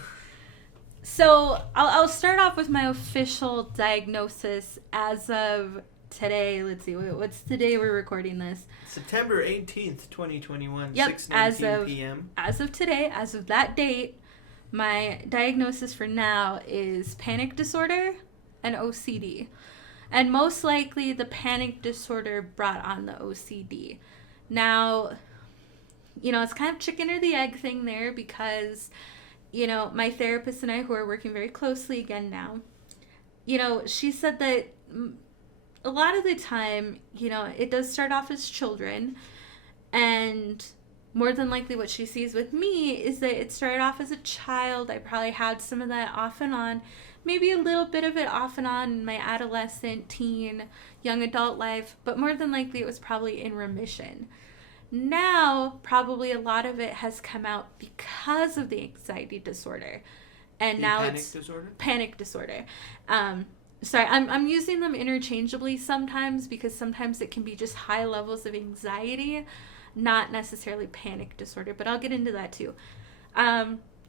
So I'll start off with my official diagnosis as of today. Let's see, what's the day we're recording this? September 18th, 2021. Yep, 6:19 p.m. As of today, as of that date, my diagnosis for now is panic disorder and OCD. And most likely the panic disorder brought on the OCD. Now, it's kind of chicken or the egg thing there, because, my therapist and I, who are working very closely again now, she said that a lot of the time, it does start off as children, and more than likely what she sees with me is that it started off as a child. I probably had some of that off and on, maybe a little bit of it off and on in my adolescent, teen, young adult life, but more than likely it was probably in remission. Now, probably a lot of it has come out because of the anxiety disorder. And now it's panic disorder. Sorry, I'm using them interchangeably sometimes, because sometimes it can be just high levels of anxiety, not necessarily panic disorder, but I'll get into that too.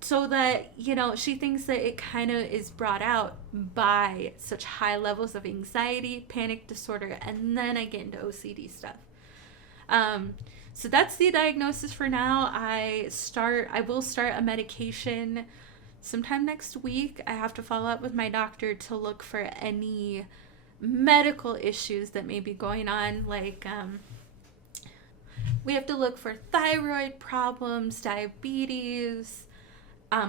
So that, she thinks that it kind of is brought out by such high levels of anxiety, panic disorder, and then I get into OCD stuff. So that's the diagnosis for now. I will start a medication sometime next week. I have to follow up with my doctor to look for any medical issues that may be going on. Like, we have to look for thyroid problems, diabetes,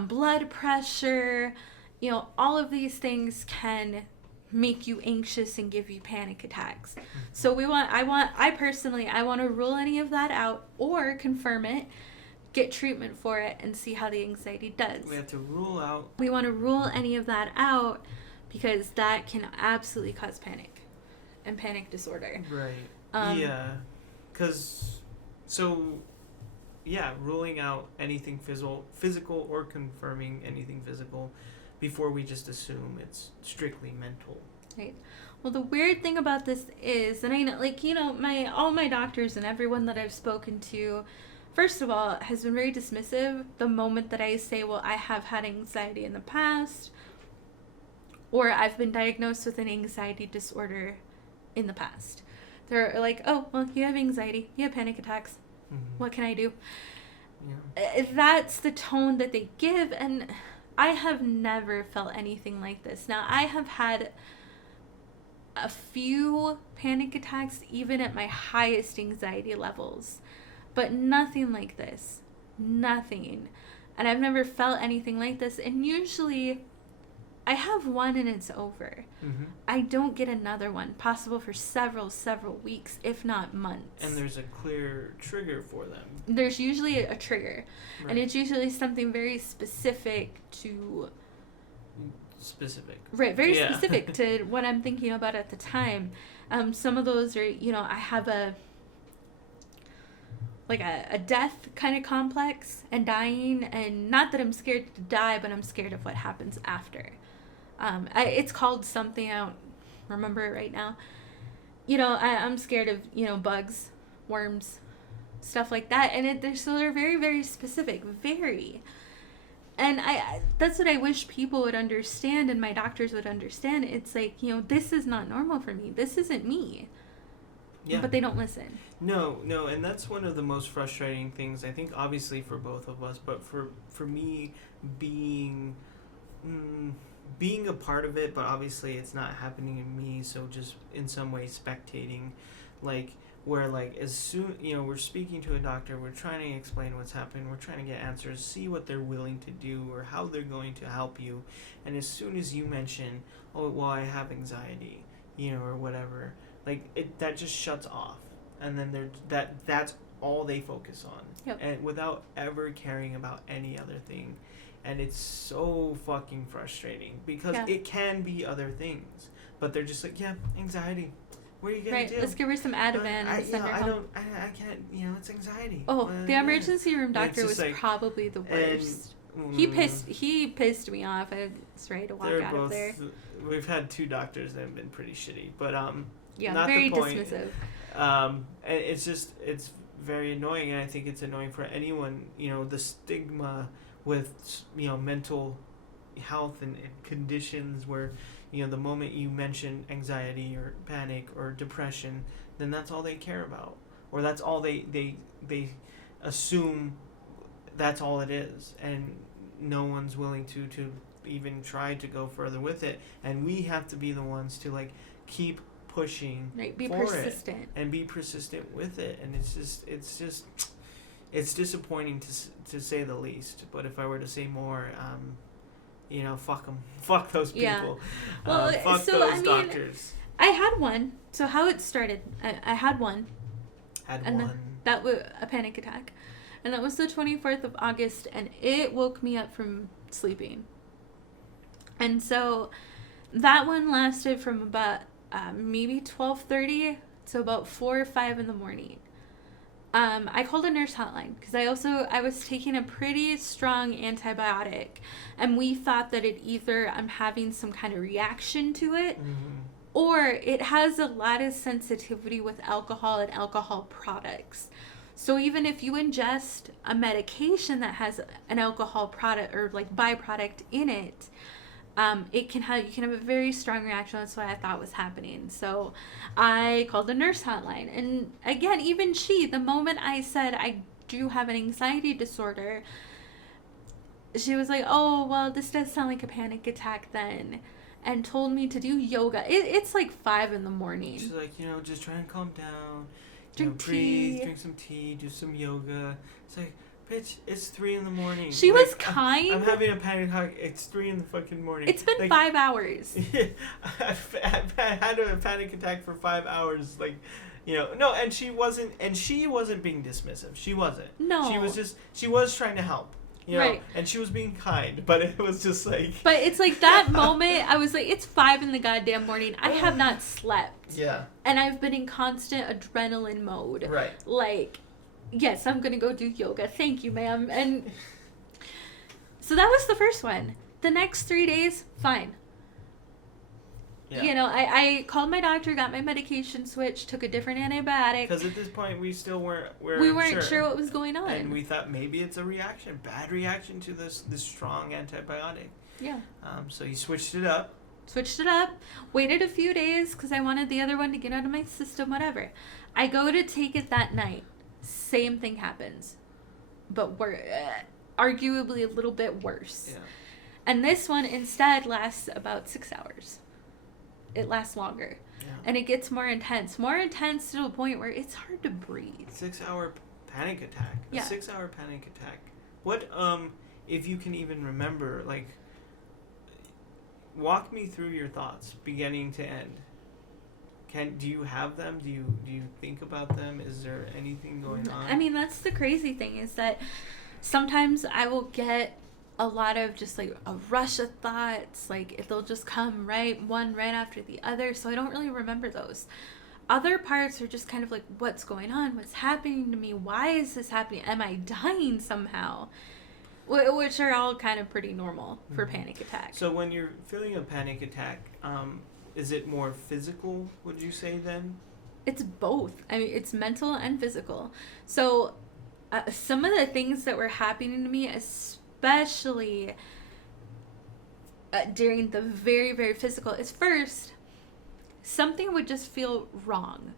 blood pressure. You know, all of these things can make you anxious and give you panic attacks. So I personally want to rule any of that out or confirm it, get treatment for it, and see how the anxiety does. We have to rule out. We want to rule any of that out because that can absolutely cause panic and panic disorder. Right. Yeah. Ruling out anything physical or confirming anything physical before we just assume it's strictly mental. Right. Well, the weird thing about this is, and I know, like, you know, all my doctors and everyone that I've spoken to, first of all, has been very dismissive the moment that I say, well, I have had anxiety in the past, or I've been diagnosed with an anxiety disorder in the past. They're like, oh, well, you have anxiety, you have panic attacks. Mm-hmm. What can I do? Yeah. That's the tone that they give, and I have never felt anything like this. Now, I have had a few panic attacks, even at my highest anxiety levels, but nothing like this. Nothing. And I've never felt anything like this. And usually, I have one and it's over. Mm-hmm. I don't get another one, possible for several weeks, if not months. And there's a clear trigger for them. There's usually a trigger. Right. And it's usually something very specific to... Right, very specific to what I'm thinking about at the time. Some of those are, you know, I have a death kind of complex and dying, and not that I'm scared to die, but I'm scared of what happens after. It's called something, I don't remember it right now. You know, I'm scared of, you know, bugs, worms, stuff like that, and they're very, very specific, very. And that's what I wish people would understand, and my doctors would understand. It's like, you know, this is not normal for me. This isn't me. Yeah. But they don't listen. No, and that's one of the most frustrating things, I think, obviously for both of us, but for me, being a part of it, but obviously it's not happening in me, so just in some way spectating, like, where, like, as soon, you know, we're speaking to a doctor, we're trying to explain what's happening, we're trying to get answers, see what they're willing to do or how they're going to help you, and as soon as you mention, oh, well, I have anxiety, you know, or whatever, like, that just shuts off, and then that's all they focus on. Yep. And without ever caring about any other thing, and it's so fucking frustrating, because it can be other things, but they're just like, yeah, anxiety. What are you gonna do? Let's give her some Ativan and send her home. I can't, you know, it's anxiety. Oh, the emergency room doctor was like, probably the worst. He pissed me off. I was ready to walk out of there. We've had 2 doctors that have been pretty shitty, but not very the point. Dismissive. And it's very annoying, and I think it's annoying for anyone, you know, the stigma with, you know, mental health and conditions where, you know, the moment you mention anxiety or panic or depression, then that's all they care about, or that's all they assume that's all it is, and no one's willing to even try to go further with it, and we have to be the ones to, like, keep pushing, right, be persistent and be persistent with it, and it's disappointing to say the least. But if I were to say more, you know, fuck them. Fuck those people. Yeah. Well, fuck those doctors. I had one. So how it started, I had one. That was a panic attack. And that was the 24th of August, and it woke me up from sleeping. And so that one lasted from about maybe 12:30 to about 4 or 5 in the morning. I called a nurse hotline because I was taking a pretty strong antibiotic, and we thought that I'm having some kind of reaction to it, or it has a lot of sensitivity with alcohol and alcohol products. So even if you ingest a medication that has an alcohol product or like byproduct in it, you can have a very strong reaction. That's what I thought was happening. So I called the nurse hotline. And again, even the moment I said I do have an anxiety disorder, she was like, oh, well, this does sound like a panic attack then. And told me to do yoga. It's like 5 a.m. She's like, just try and calm down. Drink breathe, tea. drink some tea, do some yoga. It's like, bitch, it's 3 a.m. She was kind. I'm having a panic attack. It's 3 a.m. It's been 5 hours. I've had a panic attack for 5 hours. No, and she wasn't being dismissive. She wasn't. No. She was trying to help. Right. And she was being kind, but it was just like... But it's like that moment, I was like, it's 5 in the goddamn morning. I have not slept. Yeah. And I've been in constant adrenaline mode. Right. Like, yes, I'm going to go do yoga. Thank you, ma'am. And so that was the first one. The next 3 days, fine. Yeah. I called my doctor, got my medication switched, took a different antibiotic. Because at this point, we still weren't sure what was going on. And we thought maybe it's a bad reaction to this strong antibiotic. Yeah. So you switched it up. Waited a few days because I wanted the other one to get out of my system, whatever. I go to take it that night. Same thing happens. But we're arguably a little bit worse. Yeah. And this one instead lasts about 6 hours. It lasts longer. Yeah. And it gets more intense to a point where it's hard to breathe. 6-hour panic attack. Yeah. A 6-hour panic attack. What, if you can even remember, like, walk me through your thoughts, beginning to end. Do you have them? Do you think about them? Is there anything going on? I mean, that's the crazy thing, is that sometimes I will get a lot of just like a rush of thoughts, like they'll just come one right after the other, so I don't really remember those. Other parts are just kind of like, what's going on, what's happening to me, why is this happening, am I dying somehow, which are all kind of pretty normal for panic attacks. So when you're feeling a panic attack, is it more physical, would you say then? It's both. I mean, it's mental and physical. So some of the things that were happening to me, especially during the very, very physical, is first, something would just feel wrong.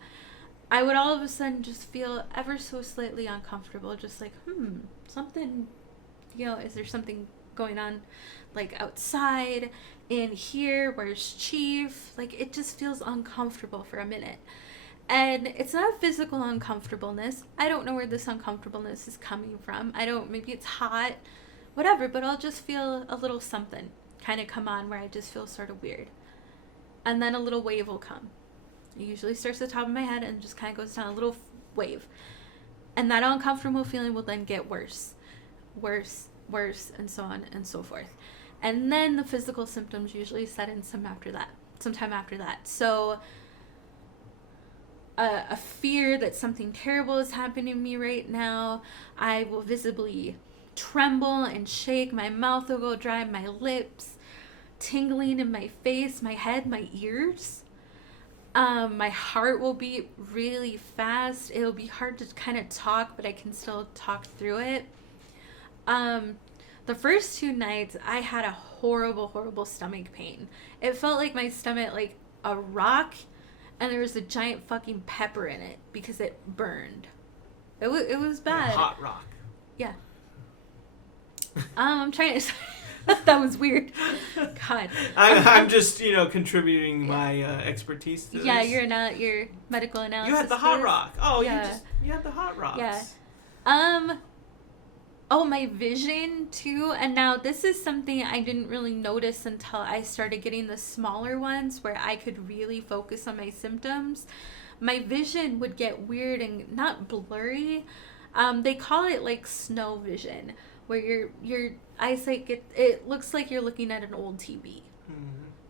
I would all of a sudden just feel ever so slightly uncomfortable, just like, something, is there something going on, like outside, in here, where's Chief? Like, it just feels uncomfortable for a minute. And it's not a physical uncomfortableness. I don't know where this uncomfortableness is coming from. Maybe it's hot, whatever, but I'll just feel a little something kind of come on where I just feel sort of weird. And then a little wave will come. It usually starts at the top of my head and just kind of goes down, a little wave. And that uncomfortable feeling will then get worse, and so on and so forth. And then the physical symptoms usually set in sometime after that. So a fear that something terrible is happening to me right now. I will visibly tremble and shake. My mouth will go dry, my lips tingling in my face, my head, my ears. My heart will beat really fast. It'll be hard to kind of talk, but I can still talk through it. The first 2 nights, I had a horrible, horrible stomach pain. It felt like my stomach, like a rock, and there was a giant fucking pepper in it because it burned. It was bad. A hot rock. Yeah. I'm trying to... That was weird. God. I'm just, contributing my expertise to this. Yeah, your medical analysis. You had the hot rock. Oh, yeah. You had the hot rocks. Yeah. Oh, my vision too. And now this is something I didn't really notice until I started getting the smaller ones where I could really focus on my symptoms. My vision would get weird and not blurry. They call it like snow vision, where your eyesight it looks like you're looking at an old TV.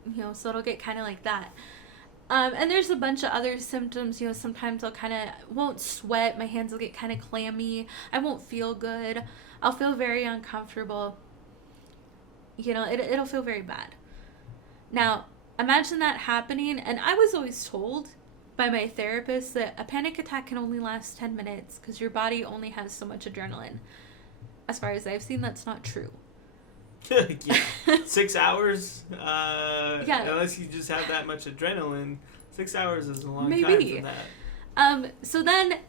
Mm-hmm. So it'll get kind of like that. And there's a bunch of other symptoms. Sometimes I'll won't sweat. My hands will get kind of clammy. I won't feel good. I'll feel very uncomfortable. It'll feel very bad. Now, imagine that happening. And I was always told by my therapist that a panic attack can only last 10 minutes because your body only has so much adrenaline. As far as I've seen, that's not true. Yeah. 6 hours? Yeah. Unless you just have that much adrenaline, 6 hours is a long time Maybe. for that. So then,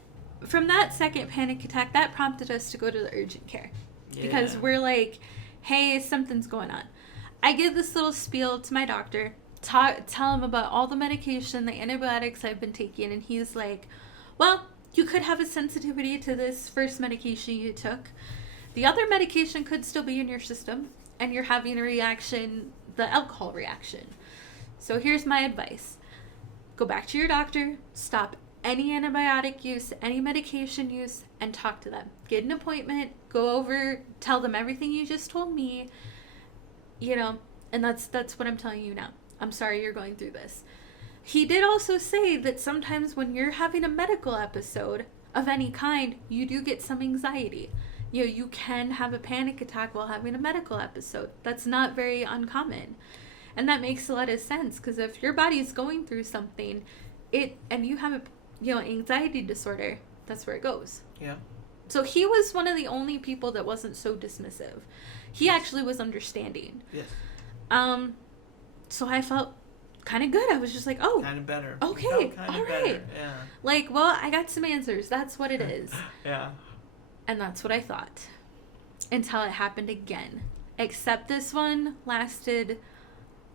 from that second panic attack, that prompted us to go to the urgent care. Yeah. Because we're like, hey, something's going on. I give this little spiel to my doctor, tell him about all the medication, the antibiotics I've been taking, and he's like, well, you could have a sensitivity to this first medication you took. The other medication could still be in your system, and you're having a reaction, the alcohol reaction. So here's my advice. Go back to your doctor, stop any antibiotic use, any medication use, and talk to them. Get an appointment, go over, tell them everything you just told me, and that's what I'm telling you now. I'm sorry you're going through this. He did also say that sometimes when you're having a medical episode of any kind, you do get some anxiety. You can have a panic attack while having a medical episode. That's not very uncommon. And that makes a lot of sense, because if your body's going through something, and you have a anxiety disorder, that's where it goes. Yeah. So he was one of the only people that wasn't so dismissive. He actually was understanding. Yes. So I felt kind of good. I was just like, oh, kind of better. Okay, all right. Better. Yeah. Like, well, I got some answers. That's what it is. Yeah. And that's what I thought. Until it happened again. Except this one lasted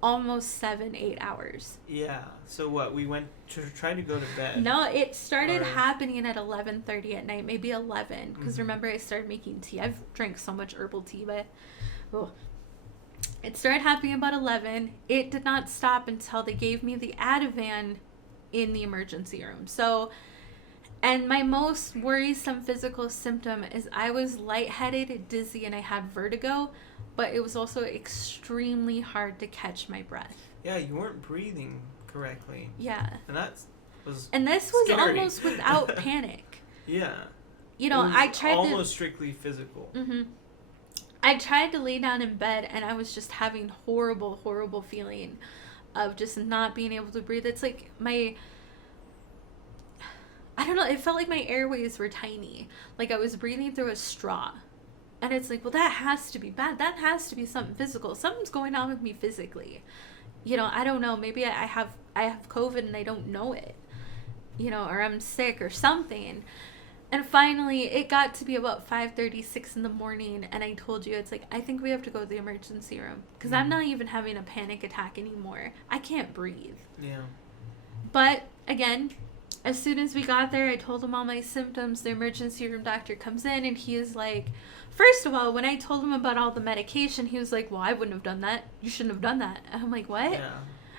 almost 7-8 hours. Yeah. So what? We went to try to go to bed. No, it started happening at 11:30 at night, maybe 11. Because remember, I started making tea. I've drank so much herbal tea, but it started happening about 11. It did not stop until they gave me the Ativan in the emergency room. So, and my most worrisome physical symptom is I was lightheaded, dizzy, and I had vertigo. But it was also extremely hard to catch my breath. Yeah, you weren't breathing correctly. Yeah. And this was scary. almost without panic. Yeah. I tried almost strictly physical. Mm-hmm. I tried to lay down in bed, and I was just having horrible, horrible feeling of just not being able to breathe. It's like I don't know, it felt like my airways were tiny. Like I was breathing through a straw. And it's like, well, that has to be bad. That has to be something physical. Something's going on with me physically. I don't know. Maybe I have COVID and I don't know it. Or I'm sick or something. And finally, it got to be about 5:36 in the morning. And I told you, it's like, I think we have to go to the emergency room. Because I'm not even having a panic attack anymore. I can't breathe. Yeah. But, again, as soon as we got there, I told him all my symptoms. The emergency room doctor comes in and he is like, first of all, when I told him about all the medication, he was like, well, I wouldn't have done that. You shouldn't have done that. And I'm like, what? Yeah.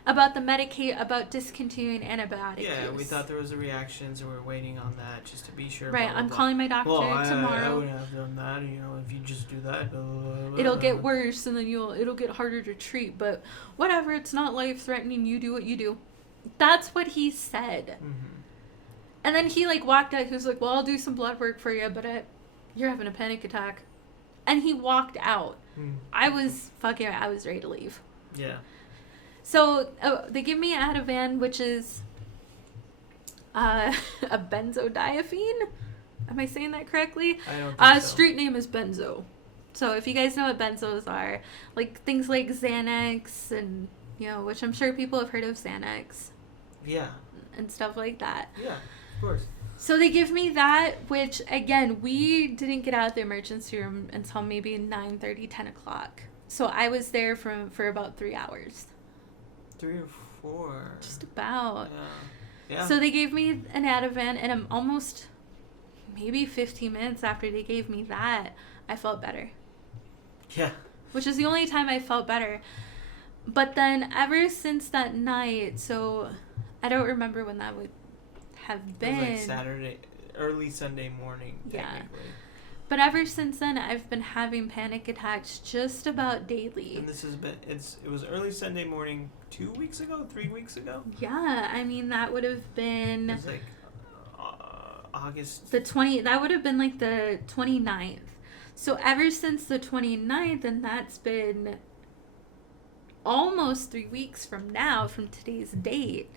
About about discontinuing antibiotic use. We thought there was a reaction, so we're waiting on that just to be sure. Right, I'm calling my doctor tomorrow. I wouldn't have done that, if you just do that. It'll get worse, and then it'll get harder to treat, but whatever, it's not life-threatening, you do what you do. That's what he said. Mm-hmm. And then he, walked out, he was like, well, I'll do some blood work for you, but you're having a panic attack. And he walked out. I was ready to leave. Yeah. So they give me Ativan, which is a benzodiazepine. Am I saying that correctly? I don't think so. Street name is benzo. So if you guys know what benzos are, things like Xanax and, which I'm sure people have heard of Xanax. Yeah. And stuff like that. Yeah, of course. So they give me that, which, again, we didn't get out of the emergency room until maybe 9:30, 10 o'clock. So I was there for about 3 hours. 3 or 4. Just about. Yeah. So they gave me an Ativan, and I'm almost maybe 15 minutes after they gave me that, I felt better. Yeah. Which is the only time I felt better. But then ever since that night, so I don't remember when that would have been. It was Saturday, early Sunday morning, technically. Yeah. But ever since then, I've been having panic attacks just about daily. And it was early Sunday morning 2 weeks ago, 3 weeks ago? Yeah, I mean, that would have been... It was August... That would have been the 29th. So ever since the 29th, and that's been almost 3 weeks from now, from today's date,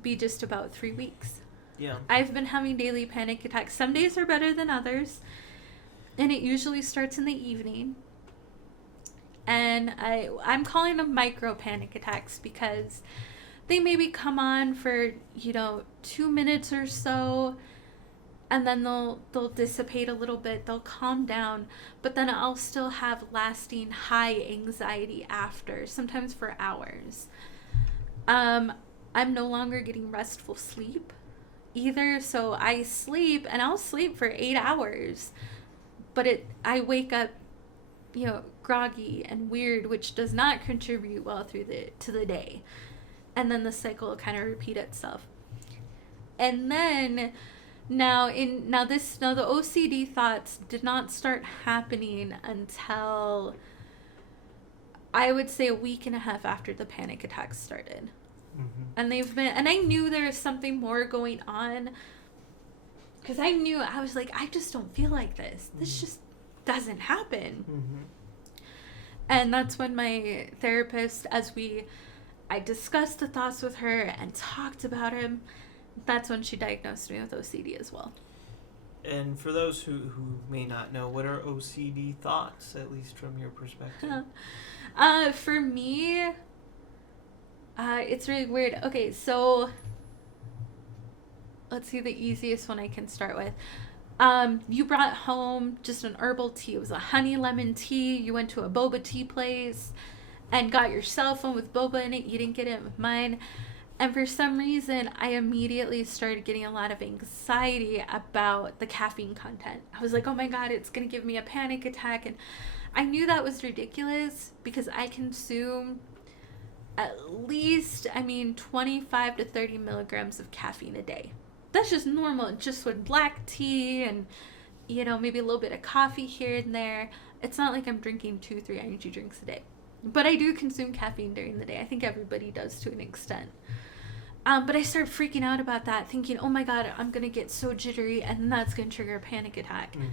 be just about 3 weeks. Yeah. I've been having daily panic attacks. Some days are better than others, and it usually starts in the evening. and I'm calling them micro panic attacks because they maybe come on for 2 minutes or so, and then they'll dissipate a little bit, they'll calm down, but then I'll still have lasting high anxiety after, sometimes for hours. I'm no longer getting restful sleep either, so I sleep, and I'll sleep for 8 hours, but I wake up groggy and weird, which does not contribute well to the day, and then the cycle will kind of repeat itself. And then now the OCD thoughts did not start happening until I would say a week and a half after the panic attacks started. Mm-hmm. And I knew there was something more going on, because I was like, I just don't feel like this. This just doesn't happen. Mm-hmm. And that's when my therapist, I discussed the thoughts with her and talked about him, that's when she diagnosed me with OCD as well. And for those who may not know, what are OCD thoughts, at least from your perspective? For me, it's really weird. Okay, so let's see the easiest one I can start with. You brought home just an herbal tea. It was a honey lemon tea. You went to a boba tea place and got your cell phone with boba in it. You didn't get it with mine. And for some reason, I immediately started getting a lot of anxiety about the caffeine content. I was like, oh my God, it's going to give me a panic attack. And I knew that was ridiculous because I consume at least, 25 to 30 milligrams of caffeine a day. That's just normal. Just with black tea and, maybe a little bit of coffee here and there. It's not like I'm drinking 2-3 energy drinks a day. But I do consume caffeine during the day. I think everybody does to an extent. But I started freaking out about that, thinking, oh my God, I'm going to get so jittery, and that's going to trigger a panic attack. Mm-hmm.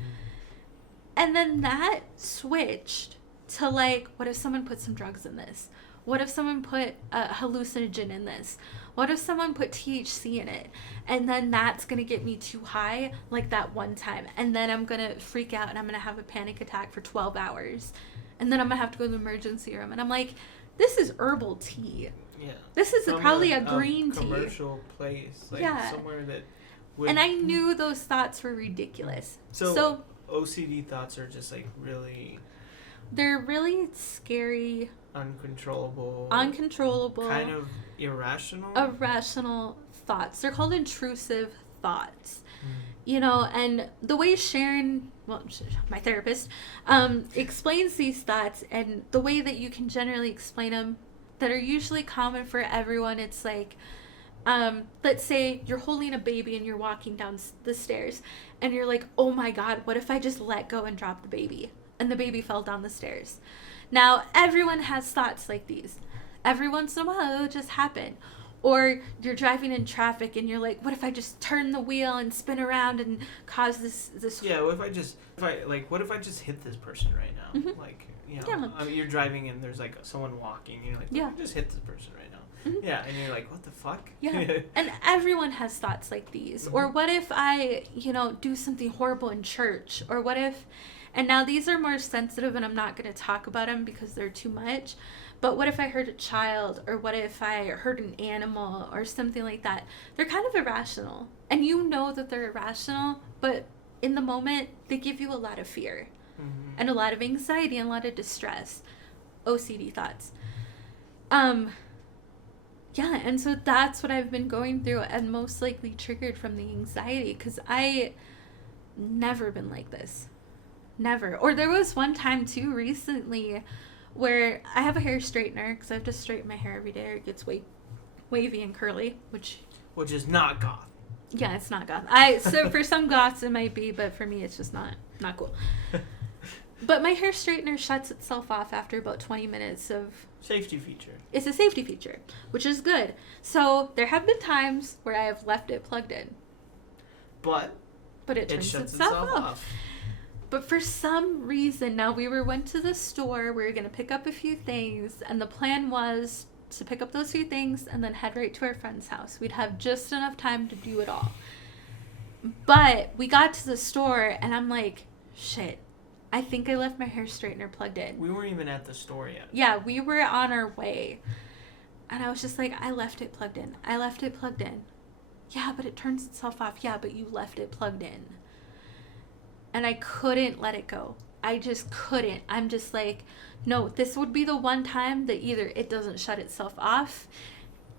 And then that switched to what if someone put some drugs in this? What if someone put a hallucinogen in this? What if someone put THC in it? And then that's going to get me too high, like that one time. And then I'm going to freak out, and I'm going to have a panic attack for 12 hours. And then I'm going to have to go to the emergency room. And I'm like, this is herbal tea. Yeah. This is probably a green tea. Commercial place. Somewhere that would... And I knew those thoughts were ridiculous. So OCD thoughts are just really... They're really scary. Uncontrollable. Kind of irrational. Irrational thoughts. They're called intrusive thoughts. And the way Sharon, my therapist, explains these thoughts, and the way that you can generally explain them, that are usually common for everyone, it's let's say you're holding a baby and you're walking down the stairs, and you're like, oh my God, what if I just let go and drop the baby? And the baby fell down the stairs. Now, everyone has thoughts like these. Every once in a while, it'll just happen. Or you're driving in traffic and you're like, what if I just turn the wheel and spin around and cause this? Yeah, what if I just hit this person right now? Mm-hmm. You're driving and there's someone walking. And you're like, what if I just hit this person right now? Mm-hmm. Yeah, and you're like, what the fuck? Yeah, and everyone has thoughts like these. Mm-hmm. Or what if I, do something horrible in church? Or what if, and now these are more sensitive and I'm not going to talk about them because they're too much. But what if I hurt a child, or what if I hurt an animal, or something like that? They're kind of irrational. And you know that they're irrational, but in the moment, they give you a lot of fear, and a lot of anxiety, and a lot of distress. OCD thoughts. Yeah, and so that's what I've been going through, and most likely triggered from the anxiety, because I never been like this. Never. Or there was one time, too, recently, where I have a hair straightener, because I have to straighten my hair every day or it gets wavy and curly, which is not goth. Yeah, it's not goth. So for some goths it might be, but for me it's just not cool. But my hair straightener shuts itself off after about 20 minutes of... Safety feature. It's a safety feature, which is good. So there have been times where I have left it plugged in. But it turns itself off. But for some reason, now we went to the store, we were going to pick up a few things, and the plan was to pick up those few things and then head right to our friend's house. We'd have just enough time to do it all. But we got to the store, and I'm like, shit, I think I left my hair straightener plugged in. We weren't even at the store yet. Yeah, we were on our way. And I was just like, I left it plugged in. I left it plugged in. Yeah, but it turns itself off. Yeah, but you left it plugged in. And I couldn't let it go. I just couldn't. I'm just like, no, this would be the one time that either it doesn't shut itself off,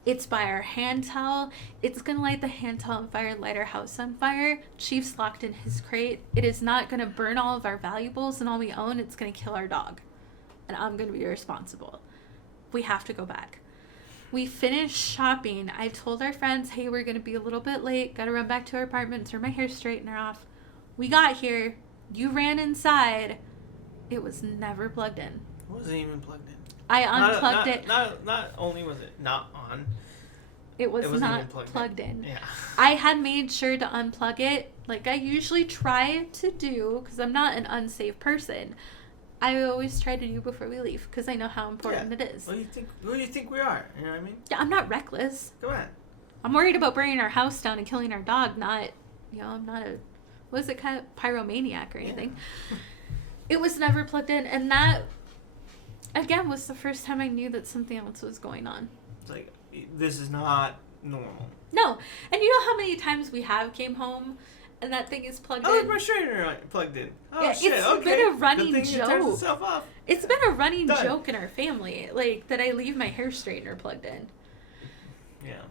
it's by our hand towel, it's going to light the hand towel on fire, light our house on fire, Chief's locked in his crate, it is not going to burn all of our valuables and all we own, it's going to kill our dog. And I'm going to be responsible. We have to go back. We finished shopping. I told our friends, hey, we're going to be a little bit late. Got to run back to our apartment, turn my hair straightener off. We got here. You ran inside. It was never plugged in. It wasn't even plugged in. I unplugged it. Not only was it not on, it was not even plugged in. Yeah. I had made sure to unplug it like I usually try to do because I'm not an unsafe person. I always try to do before we leave because I know how important it is. Who do you think we are? You know what I mean? Yeah, I'm not reckless. Go ahead. I'm worried about burning our house down and killing our dog, not, I'm not a, pyromaniac or anything. Yeah. It was never plugged in, and that, again, was the first time I knew that something else was going on. It's like, this is not normal. No. And you know how many times we have came home and that thing is plugged in? Oh, my straightener plugged in. Oh, yeah, shit, it's been a running the thing joke. Turns itself off. It's been a running Done. joke in our family, like, that I leave my hair straightener plugged in. Yeah.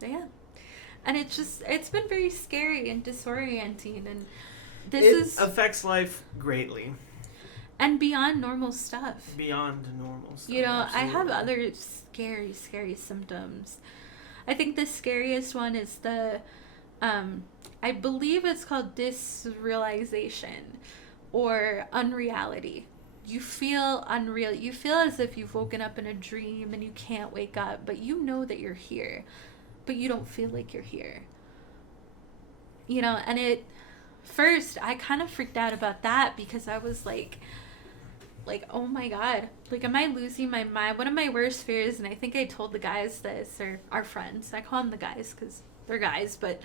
Yeah. And it's been very scary and disorienting, and it affects life greatly. And beyond normal stuff. Beyond normal stuff. Absolutely. I have other scary, scary symptoms. I think the scariest one is I believe it's called disrealization or unreality. You feel unreal. You feel as if you've woken up in a dream and you can't wake up, but you know that you're here, but you don't feel like you're here. And first I kind of freaked out about that because I was like, oh my God, like, am I losing my mind? One of my worst fears, and I think I told the guys this, or our friends, I call them the guys because they're guys, but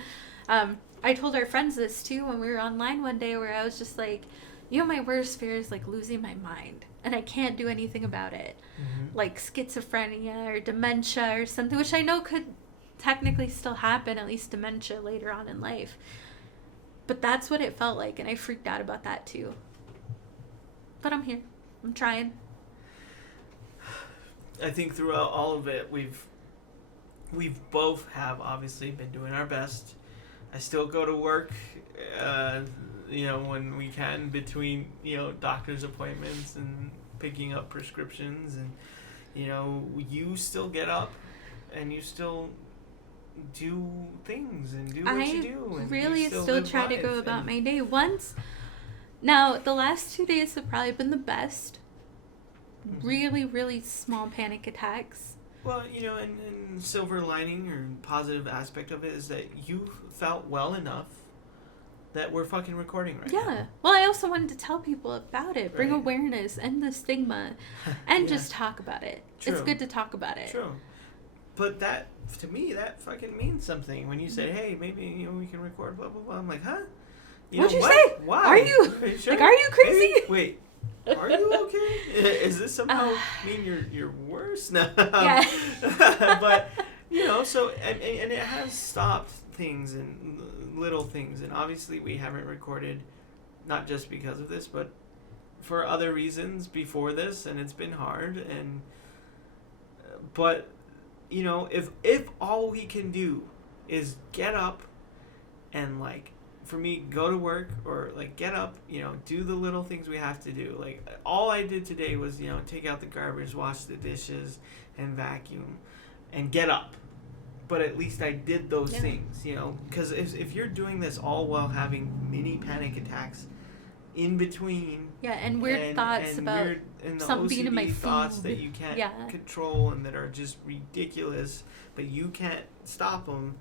I told our friends this too when we were online one day, where I was just like, my worst fear is like losing my mind and I can't do anything about it. Mm-hmm. Like schizophrenia or dementia or something, which I know could technically still happen, at least dementia later on in life. But that's what it felt like, and I freaked out about that too. But I'm here. I'm trying. I think throughout all of it, we've both have obviously been doing our best. I still go to work, when we can, between, doctor's appointments and picking up prescriptions, and, you still get up and you still do things and do what you do. And really still try to go about my day. Now, the last 2 days have probably been the best. Mm-hmm. Really, really small panic attacks. Well, and silver lining or positive aspect of it is that you felt well enough that we're fucking recording right now. Yeah. Well, I also wanted to tell people about it, bring awareness, end the stigma, and just talk about it. True. It's good to talk about it. True. But that, to me, that fucking means something. When you say, hey, maybe, we can record, blah, blah, blah. I'm like, huh? What'd you say? Why? Are you, sure? Are you crazy? Maybe? Wait. Are you okay? Is this somehow mean you're worse? No. Yeah. But, so, and it has stopped things and little things. And obviously we haven't recorded, not just because of this, but for other reasons before this. And it's been hard. But, if all we can do is get up and, like, for me, go to work or, like, get up, do the little things we have to do. Like, all I did today was, take out the garbage, wash the dishes, and vacuum, and get up. But at least I did those things, because if you're doing this all while having mini panic attacks in between. Yeah, and weird thoughts about something being in my food. Thoughts that you can't control and that are just ridiculous, but you can't stop them.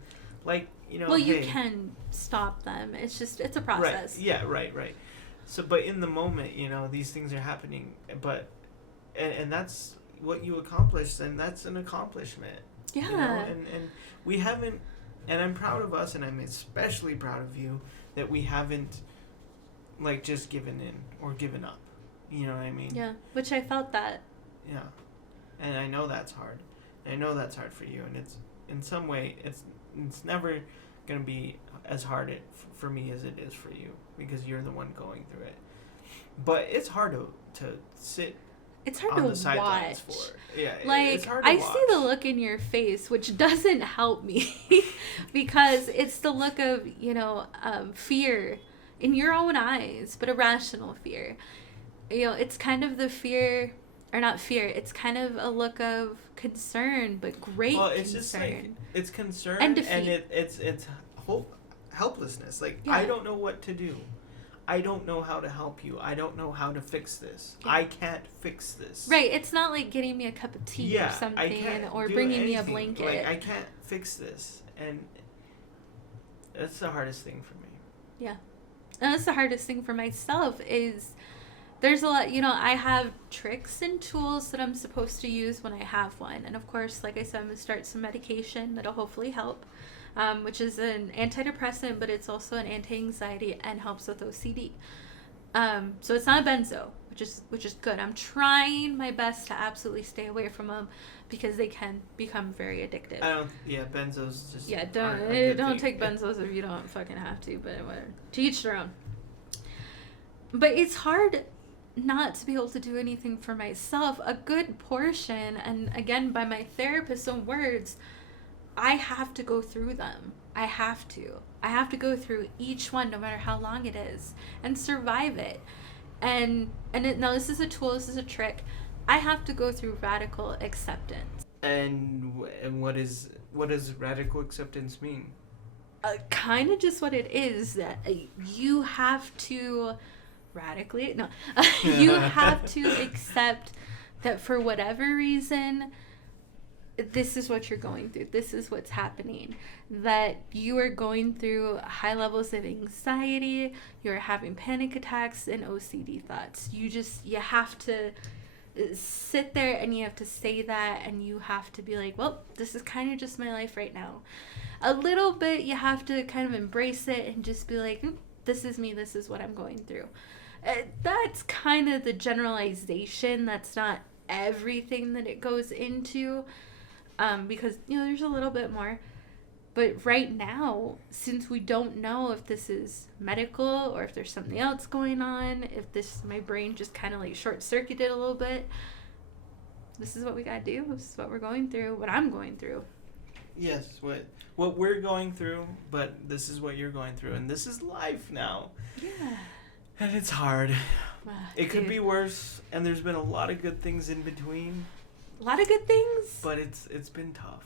Like, well, you can stop them. It's a process. Right. Yeah, right. So, but in the moment, these things are happening, but, and that's what you accomplished, and that's an accomplishment. Yeah. And we haven't, and I'm proud of us, and I'm especially proud of you, that we haven't, like just given in or given up. You know what I mean? Yeah, which I felt that. Yeah. And I know that's hard. I know that's hard for you, and it's in some way it's never going to be as hard for me as it is for you, because you're the one going through it. But it's hard to sit It's hard on to the sidelines watch. for. Yeah, Like, it's hard to I watch. see the look in your face, which doesn't help me because it's the look of, fear in your own eyes, but a rational fear. It's kind of the fear, or not fear, it's kind of a look of concern, but great well, it's concern. just like, it's concern And defeat. and it's helplessness. Like, Yeah. I don't know what to do. I don't know how to help you. I don't know how to fix this. Yeah. I can't fix this. Right, it's not like getting me a cup of tea or I something, can't or do bringing me a anything. blanket. Like, I can't fix this. And that's the hardest thing for me. Yeah. And that's the hardest thing for myself is there's a lot, I have tricks and tools that I'm supposed to use when I have one. And of course, like I said, I'm going to start some medication that'll hopefully help, which is an antidepressant, but it's also an anti-anxiety and helps with OCD. So it's not a benzo, which is good. I'm trying my best to absolutely stay away from them because they can become very addictive. Benzos just Don't take benzos if you don't fucking have to, but whatever. To each their own. But it's hard not to be able to do anything for myself. A good portion, and again, by my therapist's own words, I have to go through them. I have to go through each one, no matter how long it is, and survive it. Now this is a tool, this is a trick. I have to go through radical acceptance. And what does radical acceptance mean? Kind of just what it is, that you have to you have to accept that for whatever reason, this is what you're going through. This is what's happening. That you are going through high levels of anxiety. You're having panic attacks and OCD thoughts. You have to sit there and you have to say that, and you have to be like, well, this is kind of just my life right now. A little bit, you have to kind of embrace it and just be like, this is me. This is what I'm going through. That's kind of the generalization. That's not everything that it goes into. Because, there's a little bit more. But right now, since we don't know if this is medical or if there's something else going on, if my brain just kind of like short-circuited a little bit, this is what we gotta do. This is what we're going through, what I'm going through. Yes, what we're going through, but this is what you're going through, and this is life now. Yeah. And it's hard. It could be worse, and there's been a lot of good things in between. A lot of good things. But it's been tough.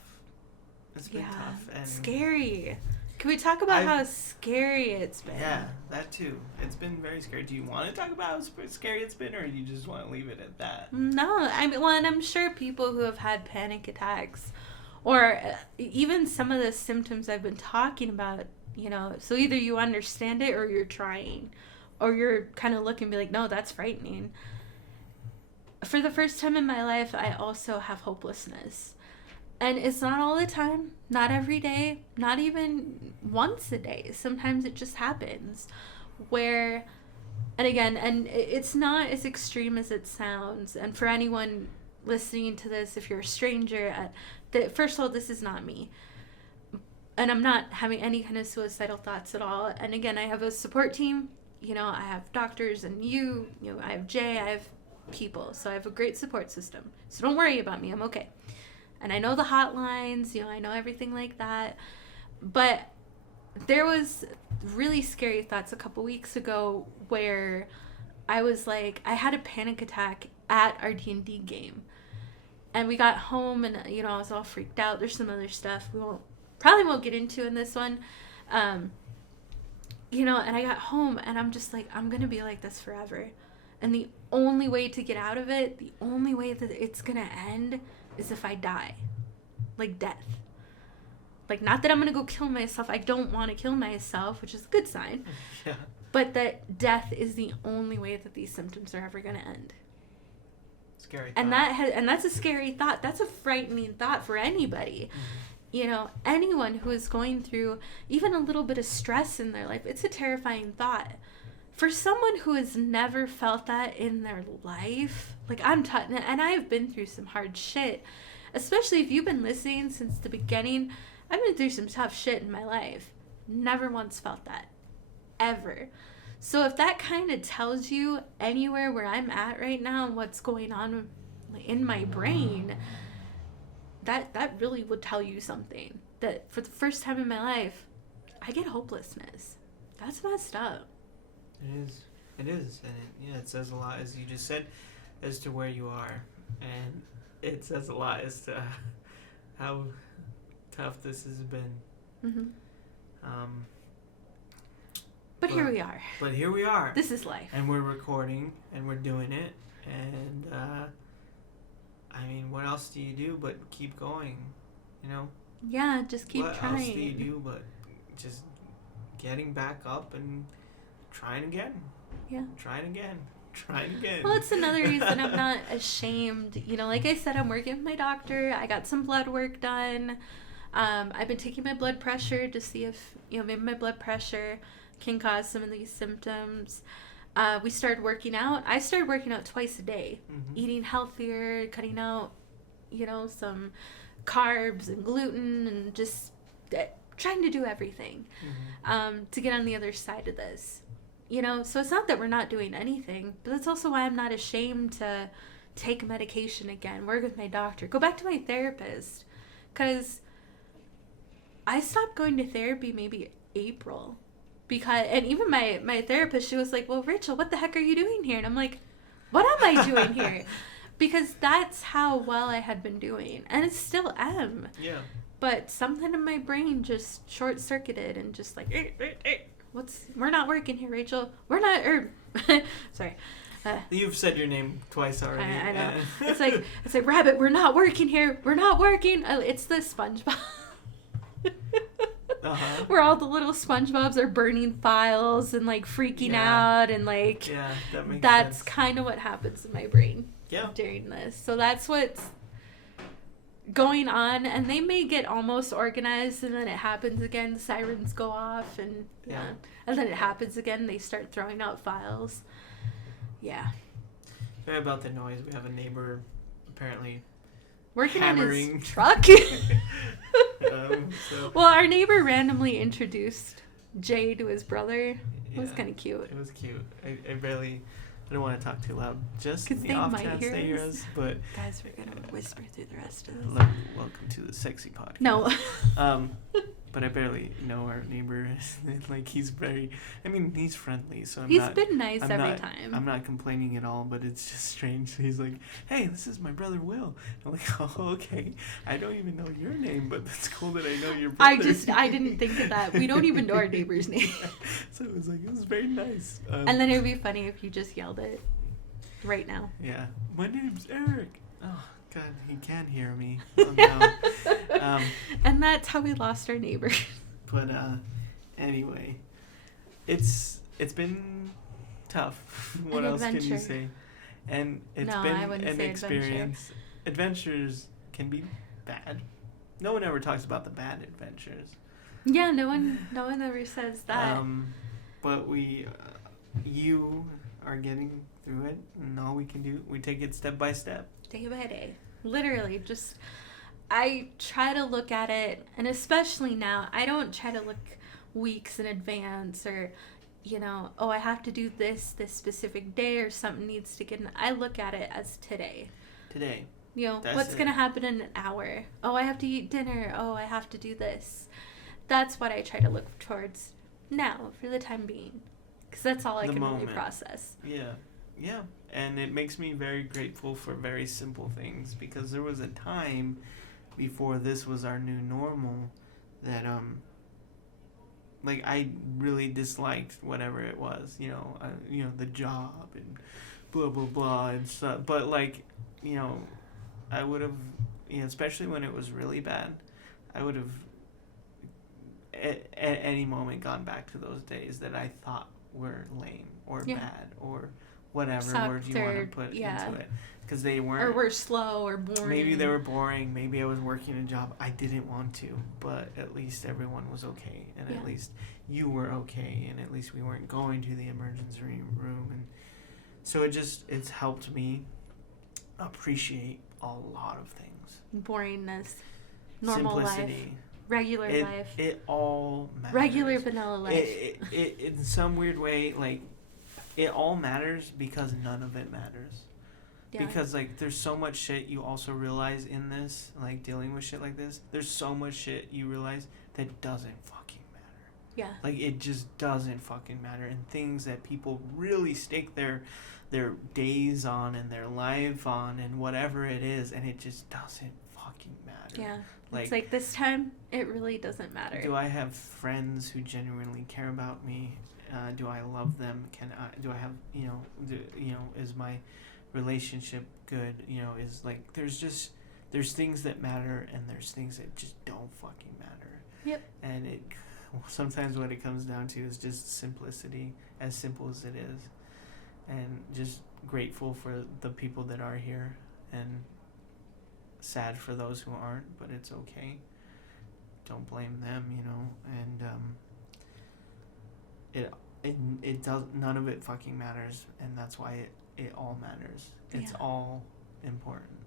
It's been tough and scary. Can we talk about how scary it's been? Yeah, that too. It's been very scary. Do you want to talk about how scary it's been, or do you just want to leave it at that? No, and I'm sure people who have had panic attacks, or even some of the symptoms I've been talking about, so either you understand it or you're trying, or you're kind of looking and be like, no, that's frightening. For the first time in my life, I also have hopelessness. And it's not all the time, not every day, not even once a day. Sometimes it just happens where, and again, and it's not as extreme as it sounds. And for anyone listening to this, if you're a stranger, first of all, this is not me. And I'm not having any kind of suicidal thoughts at all. And again, I have a support team. I have doctors and I have Jay, I have people. So I have a great support system. So don't worry about me. I'm okay. And I know the hotlines, I know everything like that. But there was really scary thoughts a couple weeks ago where I was like, I had a panic attack at our D&D game. And we got home and, I was all freaked out. There's some other stuff we probably won't get into in this one. And I got home and I'm just like, I'm going to be like this forever. And the only way to get out of it, the only way that it's going to end is if I die. Like death. Like, not that I'm going to go kill myself. I don't want to kill myself, which is a good sign. Yeah. But that death is the only way that these symptoms are ever going to end. Scary And thought. that's a scary thought. That's a frightening thought for anybody. Mm-hmm. Anyone who is going through even a little bit of stress in their life, it's a terrifying thought. for someone who has never felt that in their life, like and I've been through some hard shit, especially if you've been listening since the beginning. I've been through some tough shit in my life. Never once felt that. Ever. So if that kind of tells you anywhere where I'm at right now and what's going on in my brain, that really would tell you something. That for the first time in my life, I get hopelessness. That's messed up. It is, and it says a lot, as you just said, as to where you are, and it says a lot as to how tough this has been. Mm-hmm. But here we are. But here we are. This is life. And we're recording, and we're doing it, and I mean, what else do you do but keep going, you know? Yeah, just keep trying. What else do you do but just getting back up and trying again? Yeah. Trying again. Well, it's another reason I'm not ashamed. You know, like I said, I'm working with my doctor. I got some blood work done. I've been taking my blood pressure to see if, maybe my blood pressure can cause some of these symptoms. We started working out. I started working out twice a day, eating healthier, cutting out, some carbs and gluten, and just trying to do everything to get on the other side of this. So it's not that we're not doing anything, but that's also why I'm not ashamed to take medication again, work with my doctor, go back to my therapist. Because I stopped going to therapy maybe April. And even my therapist, she was like, well, Rachel, what the heck are you doing here? And I'm like, what am I doing here? Because that's how well I had been doing. And it still am. Yeah. But something in my brain just short-circuited and just like, we're not working here, Rachel. We're not, sorry. You've said your name twice already. I know. It's like, Rabbit, we're not working here. We're not working. It's the SpongeBob. Where all the little SpongeBobs are burning files and like freaking out and like, yeah, that makes that's sense. kind of what happens in my brain during this. So that's what's going on, and they may get almost organized and then it happens again, the sirens go off and and then it happens again, they start throwing out files. Sorry about the noise. We have a neighbor apparently working hammering on his truck. Well, our neighbor randomly introduced Jay to his brother. It was kind of cute. It was cute. I don't want to talk too loud, just in the they off might chance hear they hear us. But guys, we're gonna whisper through the rest of this. Welcome to the sexy podcast. No. But I barely know our neighbor. Like, he's he's friendly, so he's been nice every time. I'm not complaining at all, but it's just strange. He's like, hey, this is my brother Will. I'm like, oh, okay. I don't even know your name, but that's cool that I know your brother. I didn't think of that. We don't even know our neighbor's name. So it was very nice. And then it would be funny if you just yelled it right now. Yeah. My name's Eric. Oh, God, he can hear me. Oh, no. And that's how we lost our neighbor. But anyway, it's been tough. What else can you say? And it's been an experience. Adventures can be bad. No one ever talks about the bad adventures. Yeah, no one ever says that. But you are getting through it, and all we can do, we take it step by step. Day by day. Literally, just, I try to look at it, and especially now, I don't try to look weeks in advance or, I have to do this specific day or something needs to get in. I look at it as today. Today. What's going to happen in an hour? Oh, I have to eat dinner. Oh, I have to do this. That's what I try to look towards now for the time being. Because that's all I can really process. Yeah. Yeah. And it makes me very grateful for very simple things, because there was a time before this was our new normal that I really disliked whatever it was, the job and blah blah blah and stuff. But I would have, especially when it was really bad, I would have at any moment gone back to those days that I thought were lame or bad or whatever word you want to Sucked put yeah. into it. Because they weren't. Or were slow or boring. Maybe they were boring. Maybe I was working a job I didn't want to. But at least everyone was okay. And Yeah. at least you were okay. And at least we weren't going to the emergency room. And so it's helped me appreciate a lot of things. Boringness. Normal Simplicity. life. Regular life. It all matters. Regular vanilla life. It in some weird way, like, it all matters because none of it matters. Yeah. Because, like, there's so much shit you also realize in this, like, dealing with shit like this. There's so much shit you realize that doesn't fucking matter. Yeah. Like, it just doesn't fucking matter. And things that people really stake their days on and their life on and whatever it is, and it just doesn't fucking matter. Yeah. Like, it's like this time, it really doesn't matter. do I have friends who genuinely care about me? Do I love them? Do I have, is my relationship good? Is like, there's things that matter and there's things that just don't fucking matter. Yep. And sometimes what it comes down to is just simplicity, as simple as it is. And just grateful for the people that are here and sad for those who aren't, but it's okay. Don't blame them, and it does, none of it fucking matters, and that's why it all matters. It's all important.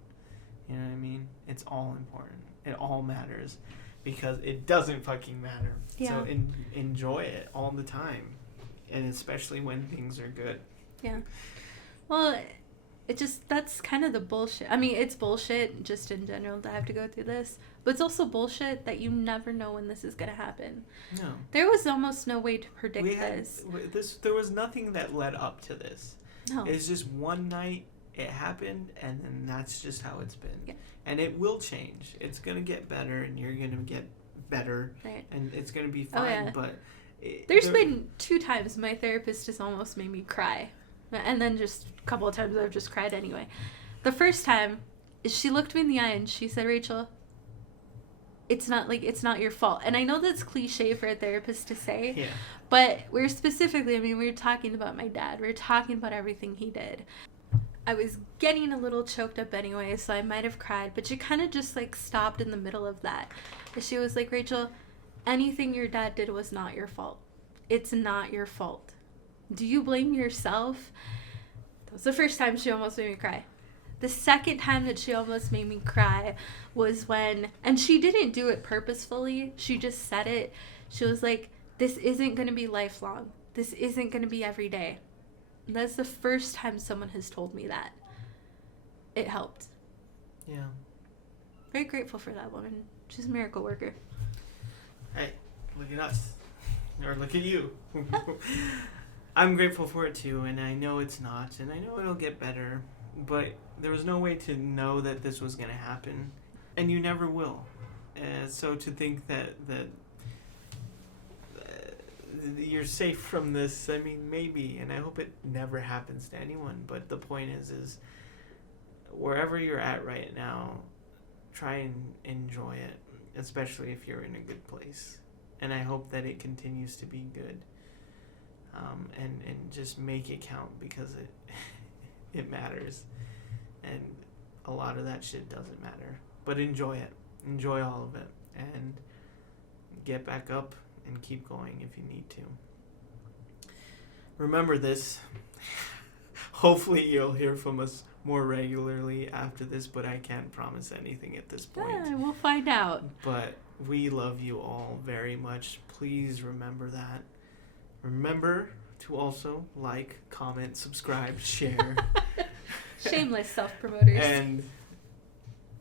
You know what I mean? It's all important. It all matters because it doesn't fucking matter. Yeah. So enjoy it all the time, and especially when things are good. Yeah. Well, that's kind of the bullshit. I mean, it's bullshit just in general to have to go through this, but it's also bullshit that you never know when this is going to happen. No. There was almost no way to predict this. There was nothing that led up to this. No. It's just one night it happened, and then that's just how it's been. Yeah. And it will change. It's going to get better, and you're going to get better, right. And it's going to be fine, oh, yeah. But... There's been 2 times my therapist has almost made me cry. And then just a couple of times I've just cried anyway. The first time, she looked me in the eye and she said, Rachel, it's not your fault. And I know that's cliche for a therapist to say, yeah. But we were talking about my dad. We were talking about everything he did. I was getting a little choked up anyway, so I might have cried. But she kind of just, like, stopped in the middle of that. And she was like, Rachel, anything your dad did was not your fault. It's not your fault. Do you blame yourself? That was the first time she almost made me cry. The second time that she almost made me cry was when, and she didn't do it purposefully, she just said it. She was like, this isn't going to be lifelong. This isn't going to be every day. And that's the first time someone has told me that. It helped. Yeah. Very grateful for that woman. She's a miracle worker. Hey, look at us. Or look at you. I'm grateful for it too, and I know it's not, and I know it'll get better, but there was no way to know that this was going to happen, and you never will. So to think that you're safe from this, I mean, maybe, and I hope it never happens to anyone, but the point is wherever you're at right now, try and enjoy it, especially if you're in a good place. And I hope that it continues to be good. And just make it count, because it matters. And a lot of that shit doesn't matter. But enjoy it. Enjoy all of it. And get back up and keep going if you need to. Remember this. Hopefully you'll hear from us more regularly after this, but I can't promise anything at this point. Yeah, we'll find out. But we love you all very much. Please remember that. Remember to also like, comment, subscribe, share. Shameless self-promoters.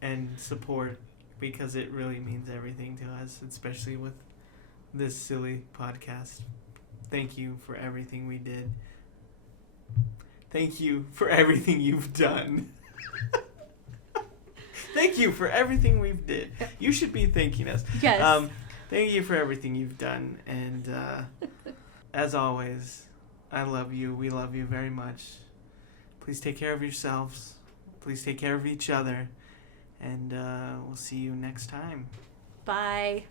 And support, because it really means everything to us, especially with this silly podcast. Thank you for everything we did. Thank you for everything you've done. Thank you for everything we've did. You should be thanking us. Yes. Thank you for everything you've done. And as always, I love you. We love you very much. Please take care of yourselves. Please take care of each other. And we'll see you next time. Bye.